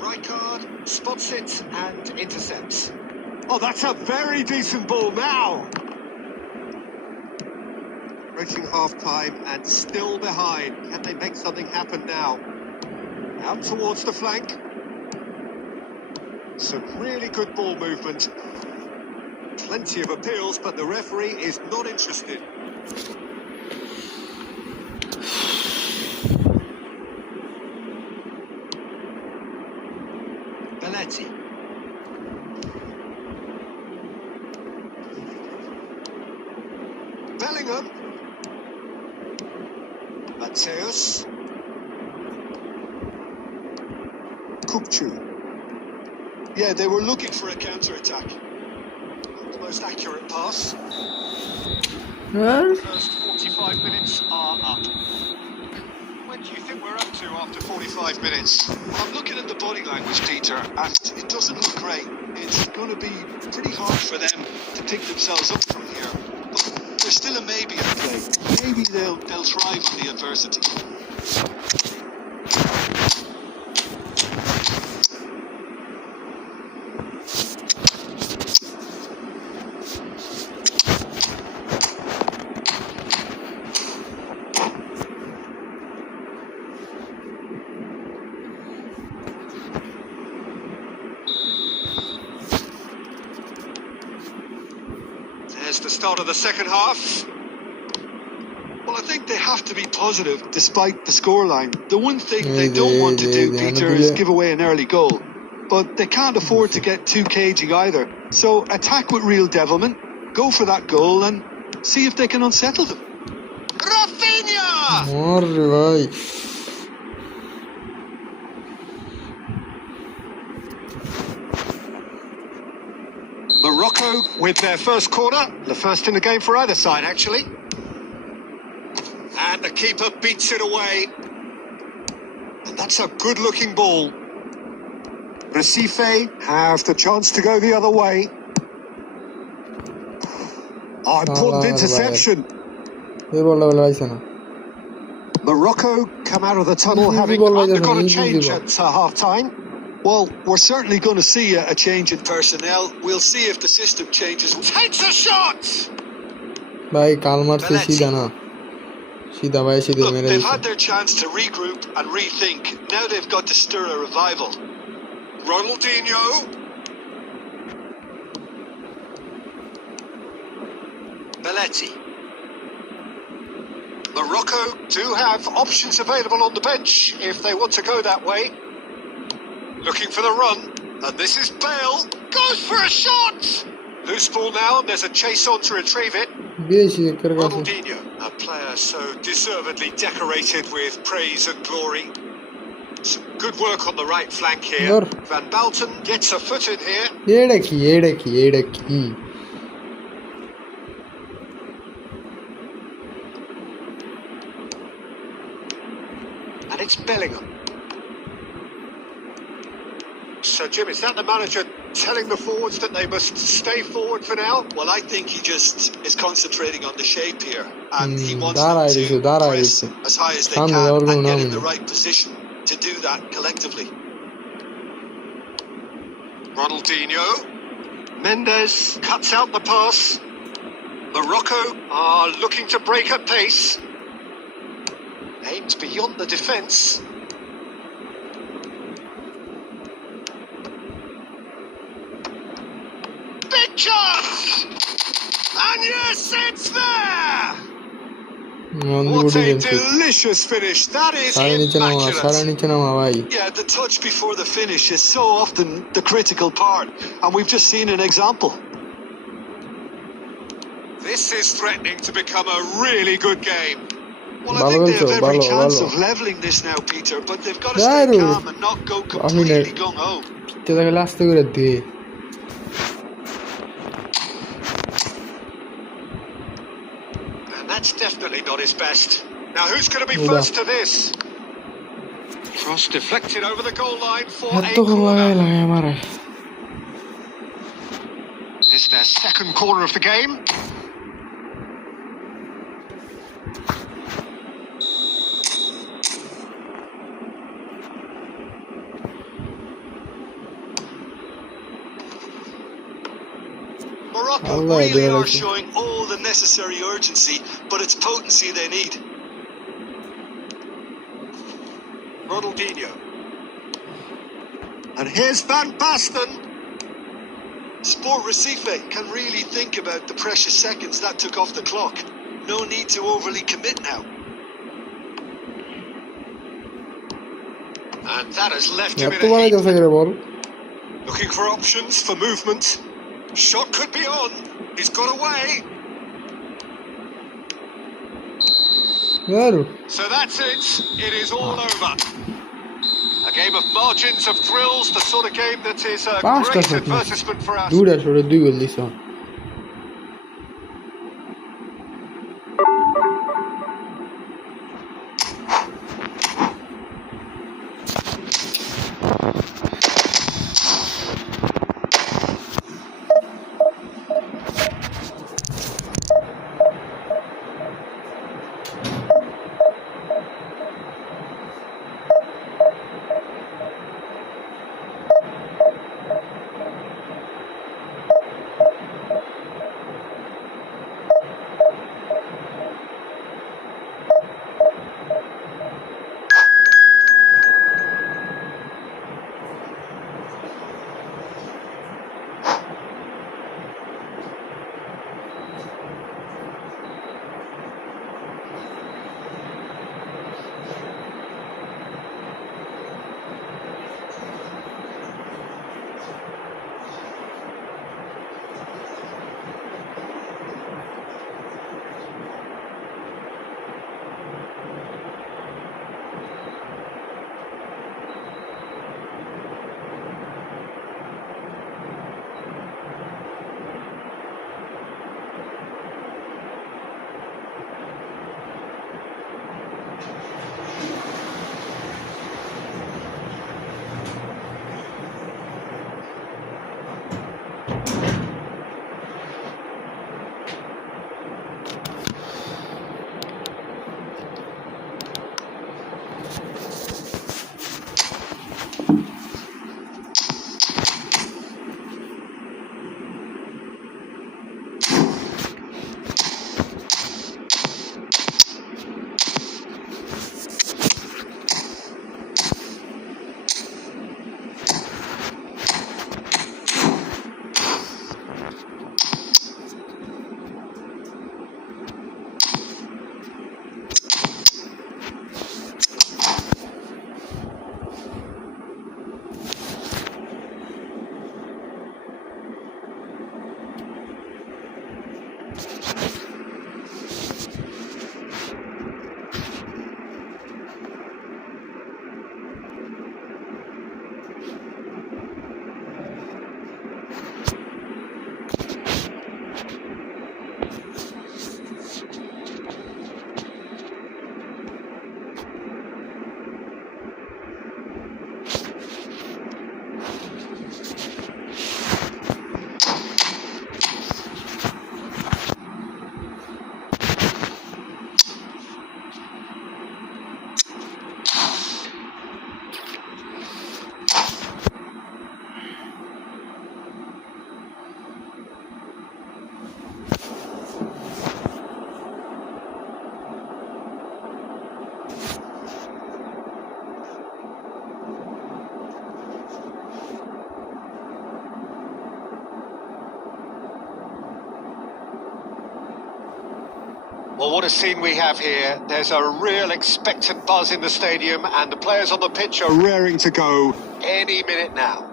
Rijkaard spots it and intercepts. Oh, that's a very decent ball now. Reaching half-time and still behind. Can they make something happen now? Out towards the flank. Some really good ball movement. Plenty of appeals, but the referee is not interested. Belletti. Bellingham. Mateus. Kupchu. Yeah, they were looking for a counter-attack. The most accurate pass. Well, The first 45 minutes are up. When do you think we're up to after 45 minutes? I'm looking at the body language, Peter, and it doesn't look great. It's going to be pretty hard for them to pick themselves up from here. But there's still a maybe in play. Maybe they'll thrive on the adversity. There's the start of the second half. Well, I think they have to be positive despite the scoreline. The one thing they don't want to do, Peter, is give away an early goal. But they can't afford to get too cagey either. So attack with real devilment, go for that goal and see if they can unsettle them. Rafinha! Morocco with their first corner, the first in the game for either side actually. And the keeper beats it away. And that's a good looking ball. Recife have the chance to go the other way. Oh, important interception. Morocco come out of the tunnel having undergone a change at half time. Well, we're certainly going to see a change in personnel. We'll see if the system changes. Takes a shot! Bhai, Kalmar se Sida na. Sida bhai, Sida Look, mere they've had their chance to regroup and rethink. Now they've got to stir a revival. Ronaldinho. Belletti. Morocco do have options available on the bench if they want to go that way. Looking for the run, and this is Bale. Goes for a shot! Loose ball now, and there's a chase on to retrieve it. Ronaldinho, a player so deservedly decorated with praise and glory. Some good work on the right flank here. Van Balten gets a foot in here. Edaki. And it's Bellingham. So, Jim, is that the manager telling the forwards that they must stay forward for now? Well, I think he just is concentrating on the shape here. And he wants them to press as high as they can and get in the right position to do that collectively. Ronaldinho. Mendes cuts out the pass. Morocco are looking to break at pace. Aims beyond the defence. Big chance! And yes, it's there! What a delicious finish. That is immaculate. Yeah, the touch before the finish is so often the critical part. And we've just seen an example. This is threatening to become a really good game. Well, I think they have every chance of levelling this now, Peter. But they've got to stay calm and not go completely gung-ho. That's definitely not his best. Now who's going to be first to this? Cross deflected over the goal line for a corner. It's their second corner of the game. Morocco really are showing all the necessary urgency, but it's potency they need. Ronaldinho. And here's Van Basten. Sport Recife can really think about the precious seconds that took off the clock. No need to overly commit now. And that has left him in a heap. Looking for options for movement. Shot could be on. He's got away. Claro. So that's it. It is all over. A game of margins, of thrills, the sort of game that is a great advertisement for us. Dura şöyle duyuyor Lisa. Well, what a scene we have here. There's a real expectant buzz in the stadium, and the players on the pitch are raring to go any minute now.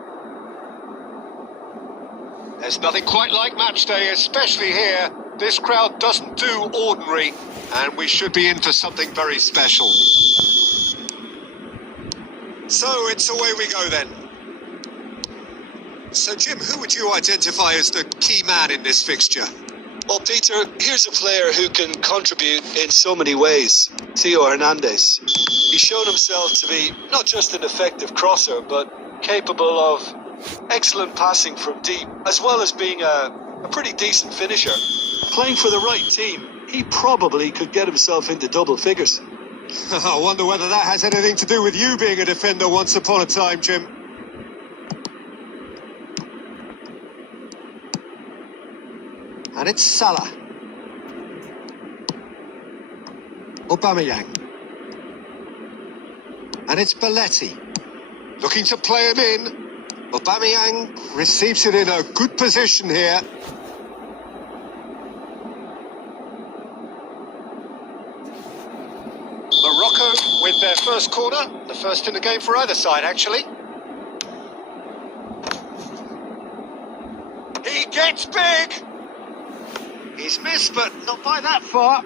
There's nothing quite like match day, especially here. This crowd doesn't do ordinary, and we should be in for something very special. So it's away we go then. So Jim, who would you identify as the key man in this fixture? Well, Peter, here's a player who can contribute in so many ways. Theo Hernandez. He's shown himself to be not just an effective crosser, but capable of excellent passing from deep, as well as being a pretty decent finisher. Playing for the right team, he probably could get himself into double figures. I wonder whether that has anything to do with you being a defender once upon a time, Jim. And it's Salah. Aubameyang. And it's Belletti. Looking to play him in. Aubameyang receives it in a good position here. Morocco with their first corner. The first in the game for either side, actually. He gets big. He's missed, but not by that far.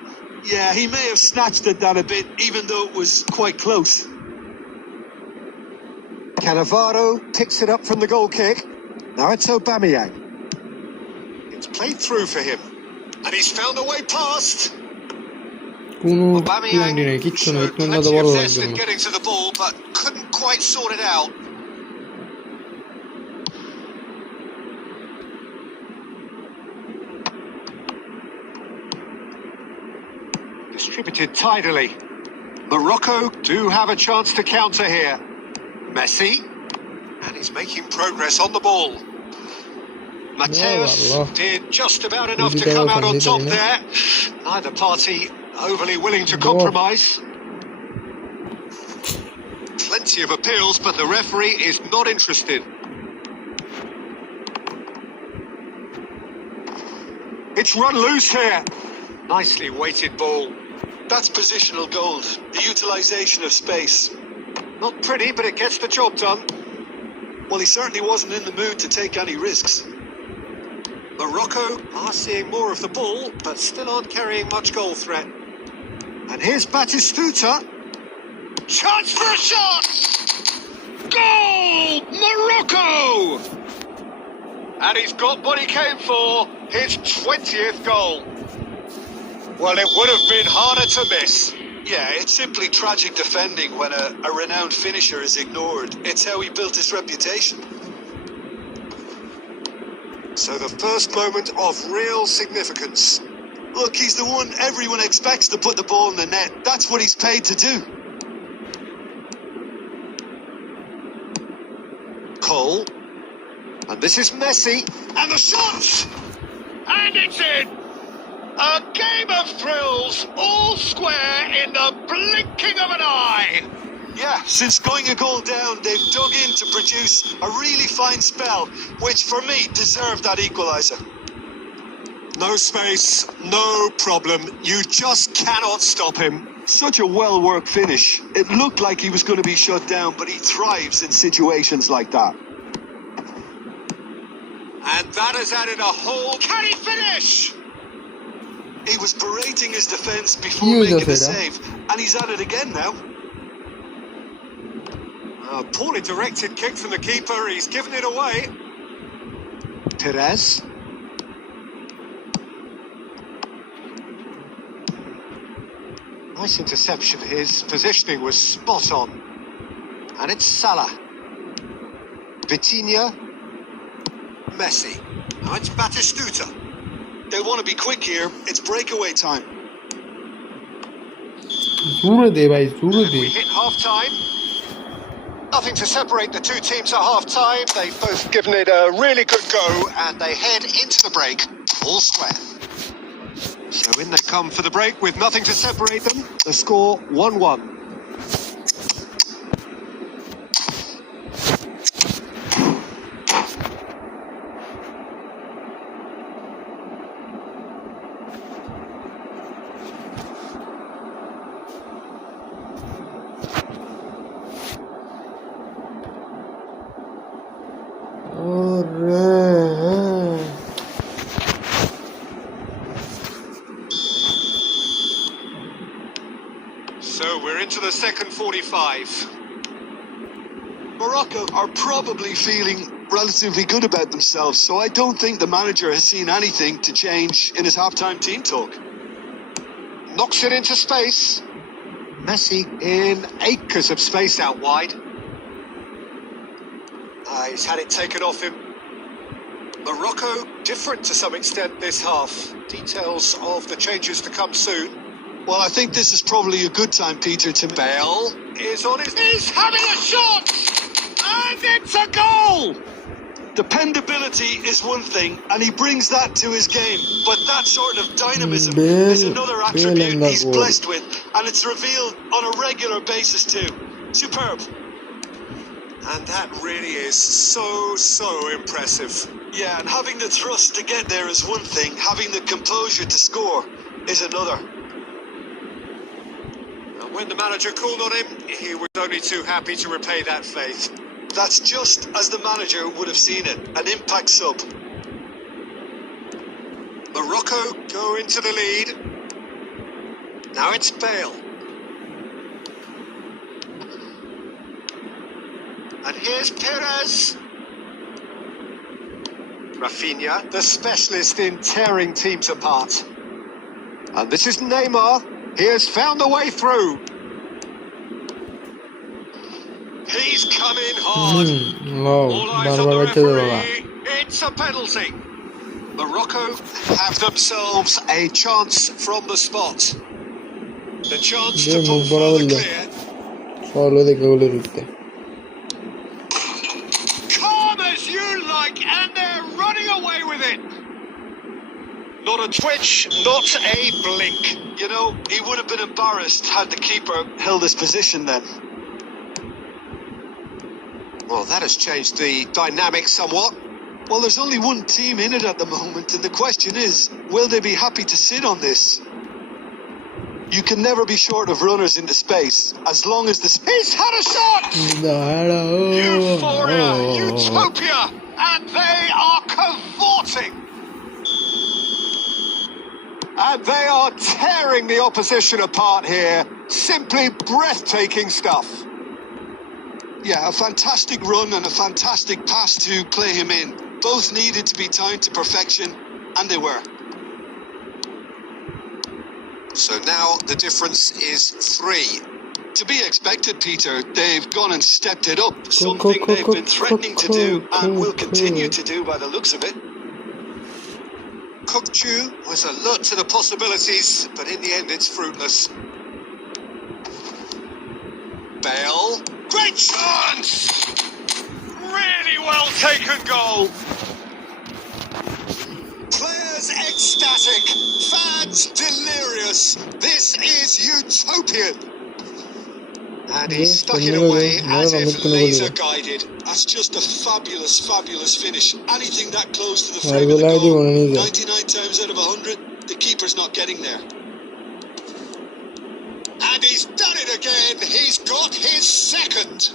Yeah, he may have snatched at that a bit, even though it was quite close. Cannavaro picks it up from the goal kick. Now it's Aubameyang. It's played through for him. And he's found a way past. Aubameyang showed plenty of zest in getting to the ball, but couldn't quite sort it out. Distributed tidily. Morocco do have a chance to counter here. Messi, and he's making progress on the ball. Mateus did just about enough to come out on top there. Neither party overly willing to compromise. Plenty of appeals, but the referee is not interested. It's run loose here. Nicely weighted ball. That's positional gold, the utilisation of space. Not pretty, but it gets the job done. Well, he certainly wasn't in the mood to take any risks. Morocco are seeing more of the ball, but still aren't carrying much goal threat. And here's Batistuta. Chance for a shot! Goal! Morocco! And he's got what he came for, his 20th goal. Well, it would have been harder to miss. Yeah, it's simply tragic defending when a renowned finisher is ignored. It's how he built his reputation. So the first moment of real significance. Look, he's the one everyone expects to put the ball in the net. That's what he's paid to do. Cole. And this is Messi. And the shot! And it's in! A game of thrills, all square in the blinking of an eye. Yeah, since going a goal down, they've dug in to produce a really fine spell, which for me deserved that equaliser. No space, no problem. You just cannot stop him. Such a well-worked finish. It looked like he was going to be shut down, but he thrives in situations like that. And that has added a whole... Can he finish? He was berating his defence before making the save, and he's at it again now. A poorly directed kick from the keeper, he's given it away. Perez. Nice interception, his positioning was spot on. And it's Salah. Vitinha. Messi. Now it's Batistuta. They want to be quick here. It's breakaway time. We hit half-time. Nothing to separate the two teams at half-time. They've both given it a really good go, and they head into the break all square. So in they come for the break with nothing to separate them. The score 1-1. So we're into the second 45. Morocco are probably feeling relatively good about themselves, so I don't think the manager has seen anything to change in his half-time team talk. Knocks it into space. Messi in acres of space out wide. He's had it taken off him. Morocco different to some extent this half. Details of the changes to come soon. Well, I think this is probably a good time, Peter, to... Bale is on his... He's having a shot! And it's a goal! Dependability is one thing, and he brings that to his game. But that sort of dynamism is another attribute he's blessed with, and it's revealed on a regular basis too. Superb. And that really is so impressive. Yeah, and having the thrust to get there is one thing. Having the composure to score is another. And when the manager called on him, he was only too happy to repay that faith. That's just as the manager would have seen it, an impact sub. Morocco go into the lead. Now it's Bale. And here's Perez. Rafinha, the specialist in tearing teams apart. And this is Neymar. He has found a way through. He's come in hard. All eyes on the referee. It's a penalty. Morocco have themselves a chance from the spot. The chance to pull further clear. Calm as you like, and they're running away with it. Not a twitch, not a blink. You know, he would have been embarrassed had the keeper held his position then. Well, that has changed the dynamic somewhat. Well, there's only one team in it at the moment, and the question is, will they be happy to sit on this? You can never be short of runners into space, as long as the... He's had a shot! Euphoria, utopia, and they are cavorting. And they are tearing the opposition apart here. Simply breathtaking stuff. Yeah, a fantastic run and a fantastic pass to play him in. Both needed to be timed to perfection, and they were. So now the difference is 3. To be expected, Peter. They've gone and stepped it up. Something they've been threatening to do and will continue to do by the looks of it. Kukçu was alert to the possibilities, but in the end it's fruitless. Bale. Great chance! Really well taken goal. Players ecstatic, fans delirious. This is utopian. And he stuck it away as if laser guided. That's just a fabulous, fabulous finish. Anything that close to the frame of the goal, 99 times out of 100, the keeper's not getting there. And he's done it again. He's got his second.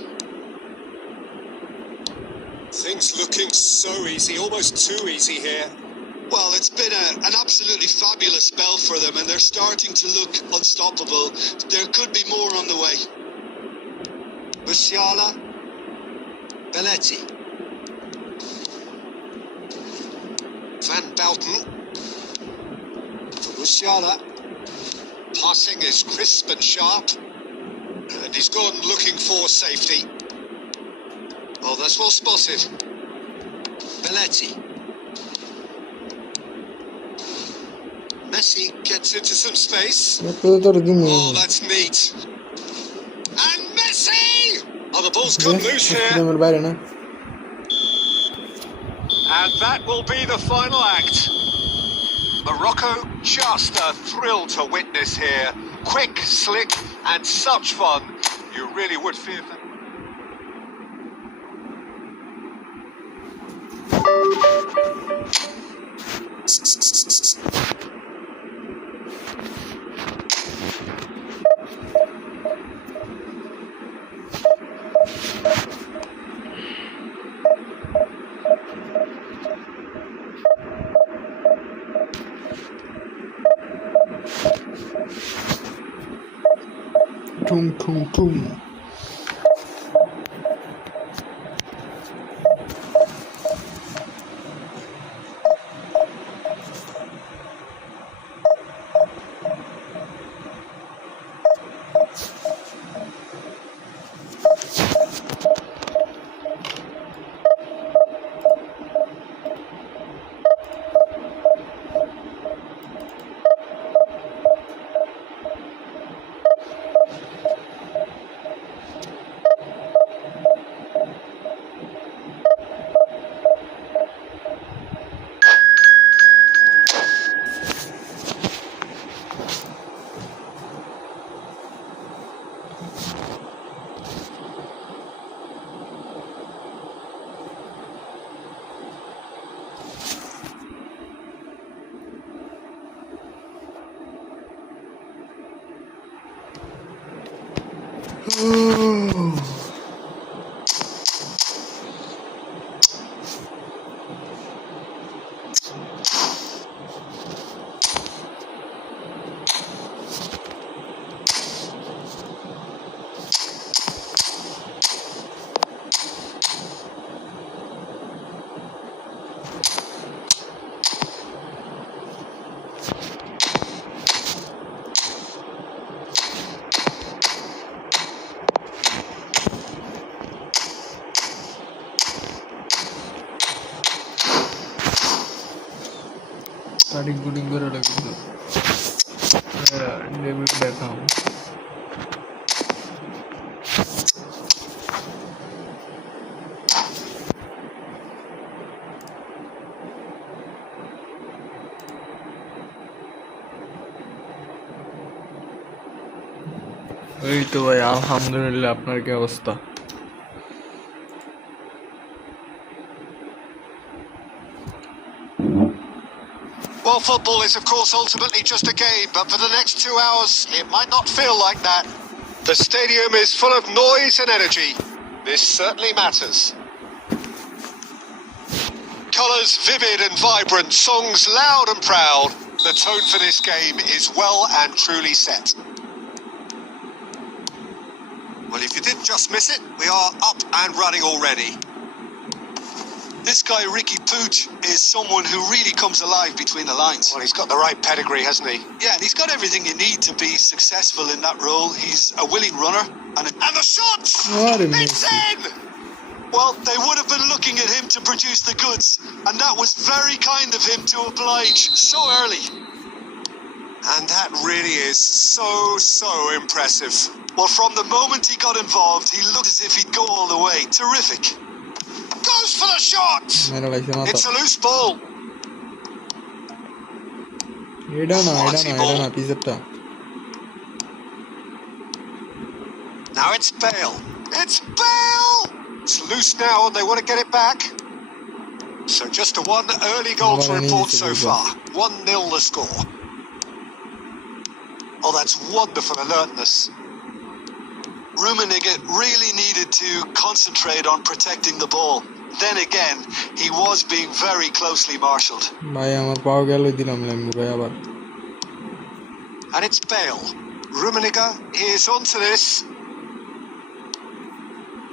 Things looking so easy, almost too easy here. Well, it's been an absolutely fabulous spell for them, and they're starting to look unstoppable. There could be more on the way. Musiala, Belletti, Van Bouten, for Musiala. Passing is crisp and sharp, and he's gone looking for safety. Oh, that's well spotted. Belletti. Messi gets into some space. Oh, that's neat. And Messi! Oh, the ball's come loose here. And that will be the final act. Morocco, just a thrill to witness here. Quick, slick, and such fun. You really would fear for... Tum tum tum. David Beckham. এই তো ভাই আলহামদুলিল্লাহ, আপনার কি অবস্থা? Well, football is, of course, ultimately just a game, but for the next 2 hours, it might not feel like that. The stadium is full of noise and energy. This certainly matters. Colours vivid and vibrant, songs loud and proud. The tone for this game is well and truly set. Well, if you did just miss it, we are up and running already. This guy, Ricky Pooch, is someone who really comes alive between the lines. Well, he's got the right pedigree, hasn't he? Yeah, and he's got everything you need to be successful in that role. He's a willing runner. And the shot! It's in! Well, they would have been looking at him to produce the goods, and that was very kind of him to oblige so early. And that really is so impressive. Well, from the moment he got involved, he looked as if he'd go all the way. Terrific. Goes for the shot! It's a loose ball. Now it's Bale. It's Bale! It's loose now and they want to get it back. So just a one early goal to report so far. 1-0 the score. Oh, that's wonderful alertness. Rummenigge really needed to concentrate on protecting the ball. Then again, he was being very closely marshalled. And it's Bale. Rummenigge is onto this.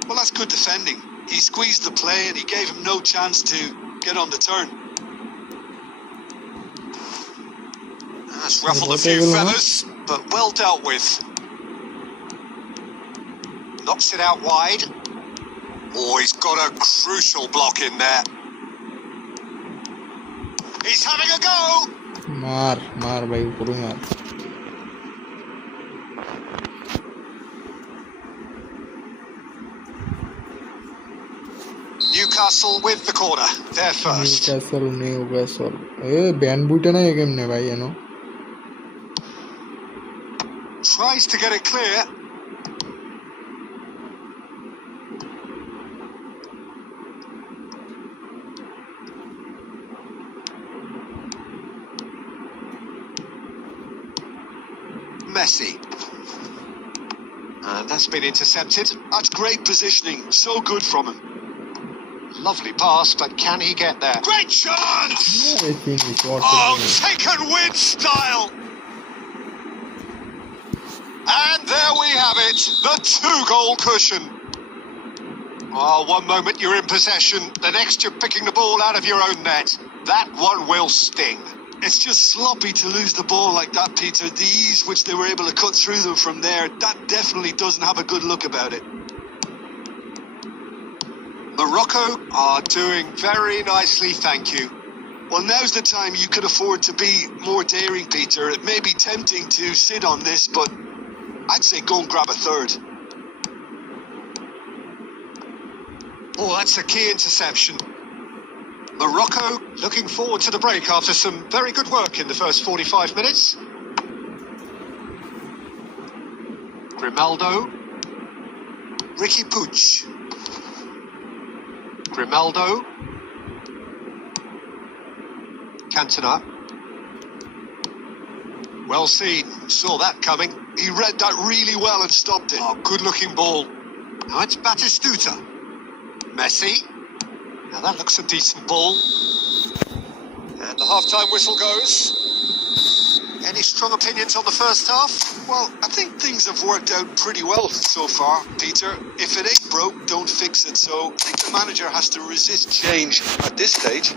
Well, that's good defending. He squeezed the play and he gave him no chance to get on the turn. That's ruffled a few feathers, but well dealt with. Knocks it out wide. Oh, he's got a crucial block in there. He's having a go! Maar bhai, upore maar. Newcastle with the corner. They're first. Newcastle. Ban buita na game ne bhai, you know. Tries to get it clear. Messi. And that's been intercepted. That's great positioning. So good from him. Lovely pass, but can he get there? Great chance! Oh, taken with style! And there we have it, the 2-goal cushion. Oh, one moment you're in possession, the next you're picking the ball out of your own net. That one will sting. It's just sloppy to lose the ball like that, Peter. The ease which they were able to cut through them from there, that definitely doesn't have a good look about it. Morocco are doing very nicely, thank you. Well, now's the time you could afford to be more daring, Peter. It may be tempting to sit on this, but I'd say go and grab a third. Oh, that's a key interception. Morocco looking forward to the break after some very good work in the first 45 minutes. Grimaldo. Ricky Pooch. Grimaldo. Cantona. Well seen. Saw that coming. He read that really well and stopped it. Oh, good-looking ball. Now it's Batistuta. Messi. Now that looks a decent ball. And the half-time whistle goes. Any strong opinions on the first half? Well, I think things have worked out pretty well so far, Peter. If it ain't broke, don't fix it. So I think the manager has to resist change at this stage.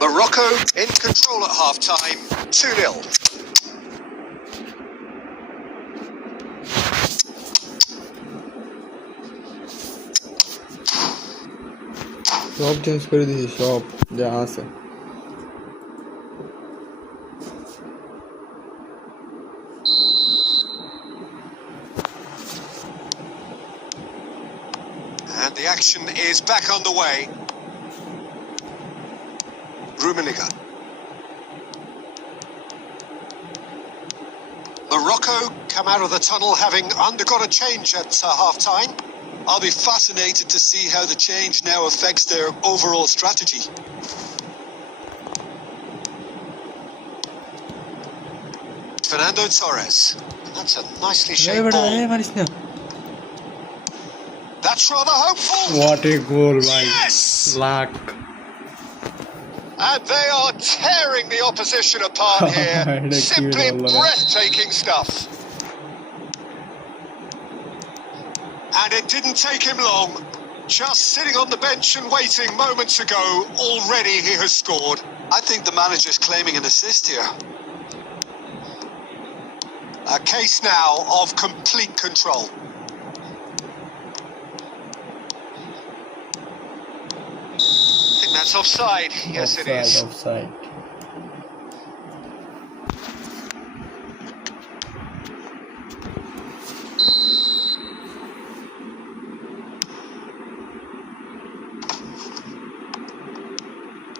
Morocco in control at half-time. 2-0. সব change করে দিয়েছি, সব যা আছে। The action is back underway. Rummenigge. Morocco come out of the tunnel having undergone a change at half-time. I'll be fascinated to see how the change now affects their overall strategy. Fernando Torres. That's a nicely shaped ball. That's rather hopeful. What a goal, bhai. Yes! Luck. And they are tearing the opposition apart here. Simply breathtaking stuff. And it didn't take him long. Just sitting on the bench and waiting moments ago, already he has scored. I think the manager's claiming an assist here. A case now of complete control. I think that's offside. Yes, it is. Offside.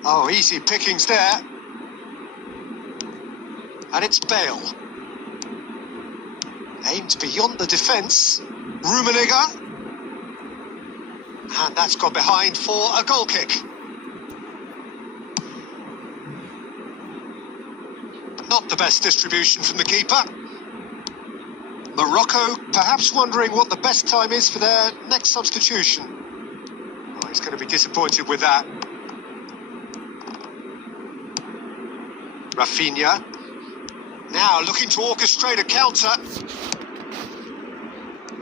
Oh, easy pickings there. And it's Bale. Aimed beyond the defence. Rummenigge. And that's gone behind for a goal kick. Not the best distribution from the keeper. Morocco perhaps wondering what the best time is for their next substitution. Oh, he's going to be disappointed with that. Rafinha. Now looking to orchestrate a counter.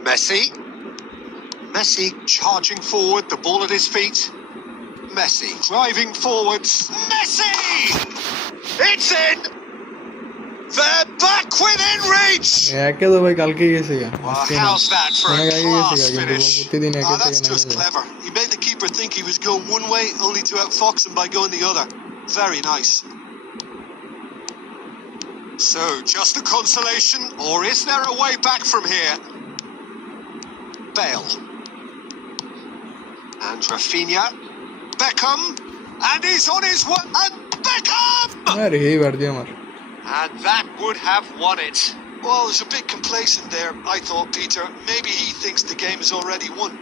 Messi. Messi charging forward, the ball at his feet. Messi driving forwards. Messi! It's in! They're back within reach! Well, how's that for a class finish? Oh, that's just clever. He made the keeper think he was going one way, only to outfox him by going the other. Very nice. So, just a consolation, or is there a way back from here? Bale. And Rafinha. Beckham. And he's on his way. And Beckham! And that would have won it. Well, there's a bit complacent there, I thought, Peter. Maybe he thinks the game is already won.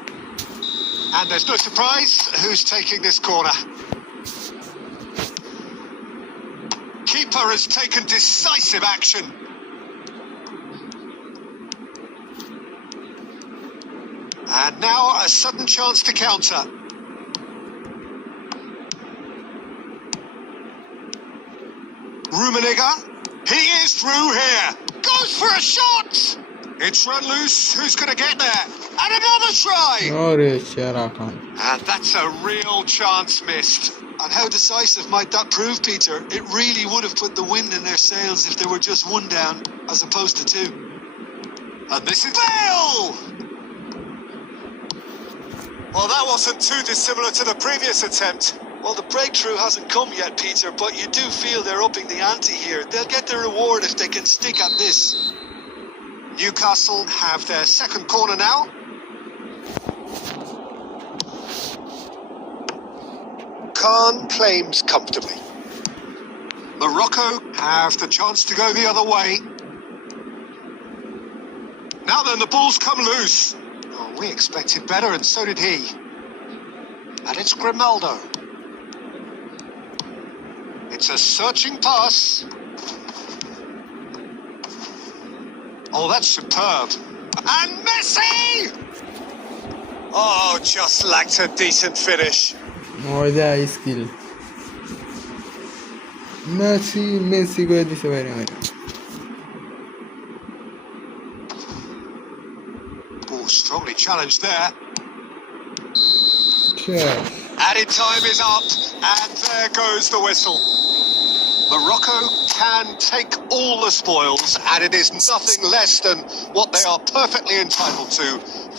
And there's no surprise who's taking this corner. Keeper has taken decisive action. And now a sudden chance to counter. Rummenigge. He is through here. Goes for a shot. It's run loose. Who's going to get there? And another try. And that's a real chance missed. And how decisive might that prove, Peter? It really would have put the wind in their sails if there were just one down, as opposed to two. And this is Bale! Well, that wasn't too dissimilar to the previous attempt. Well, the breakthrough hasn't come yet, Peter, but you do feel they're upping the ante here. They'll get their reward if they can stick at this. Newcastle have their second corner now. Khan claims comfortably. Morocco have the chance to go the other way. Now then, the ball's come loose. Oh, we expected better, and so did he. And it's Grimaldo. It's a searching pass. Oh, that's superb. And Messi! Oh, just lacked a decent finish. Mojda skill. Messi করে দিছে বাইরে মেরে। Oh, strongly challenged there. Sure. Added time is up, and there goes the whistle. Morocco can take all the spoils, and it is nothing less than what they are perfectly entitled to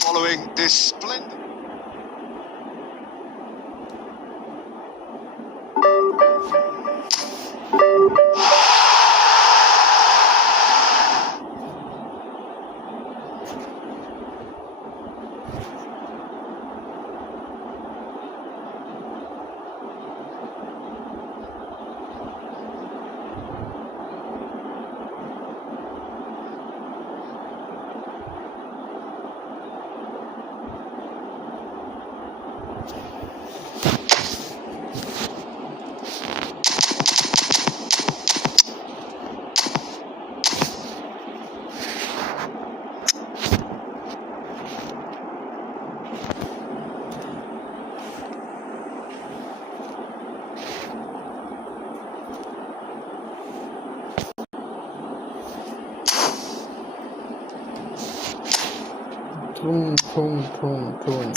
following this splendid... 퉁퉁퉁퉁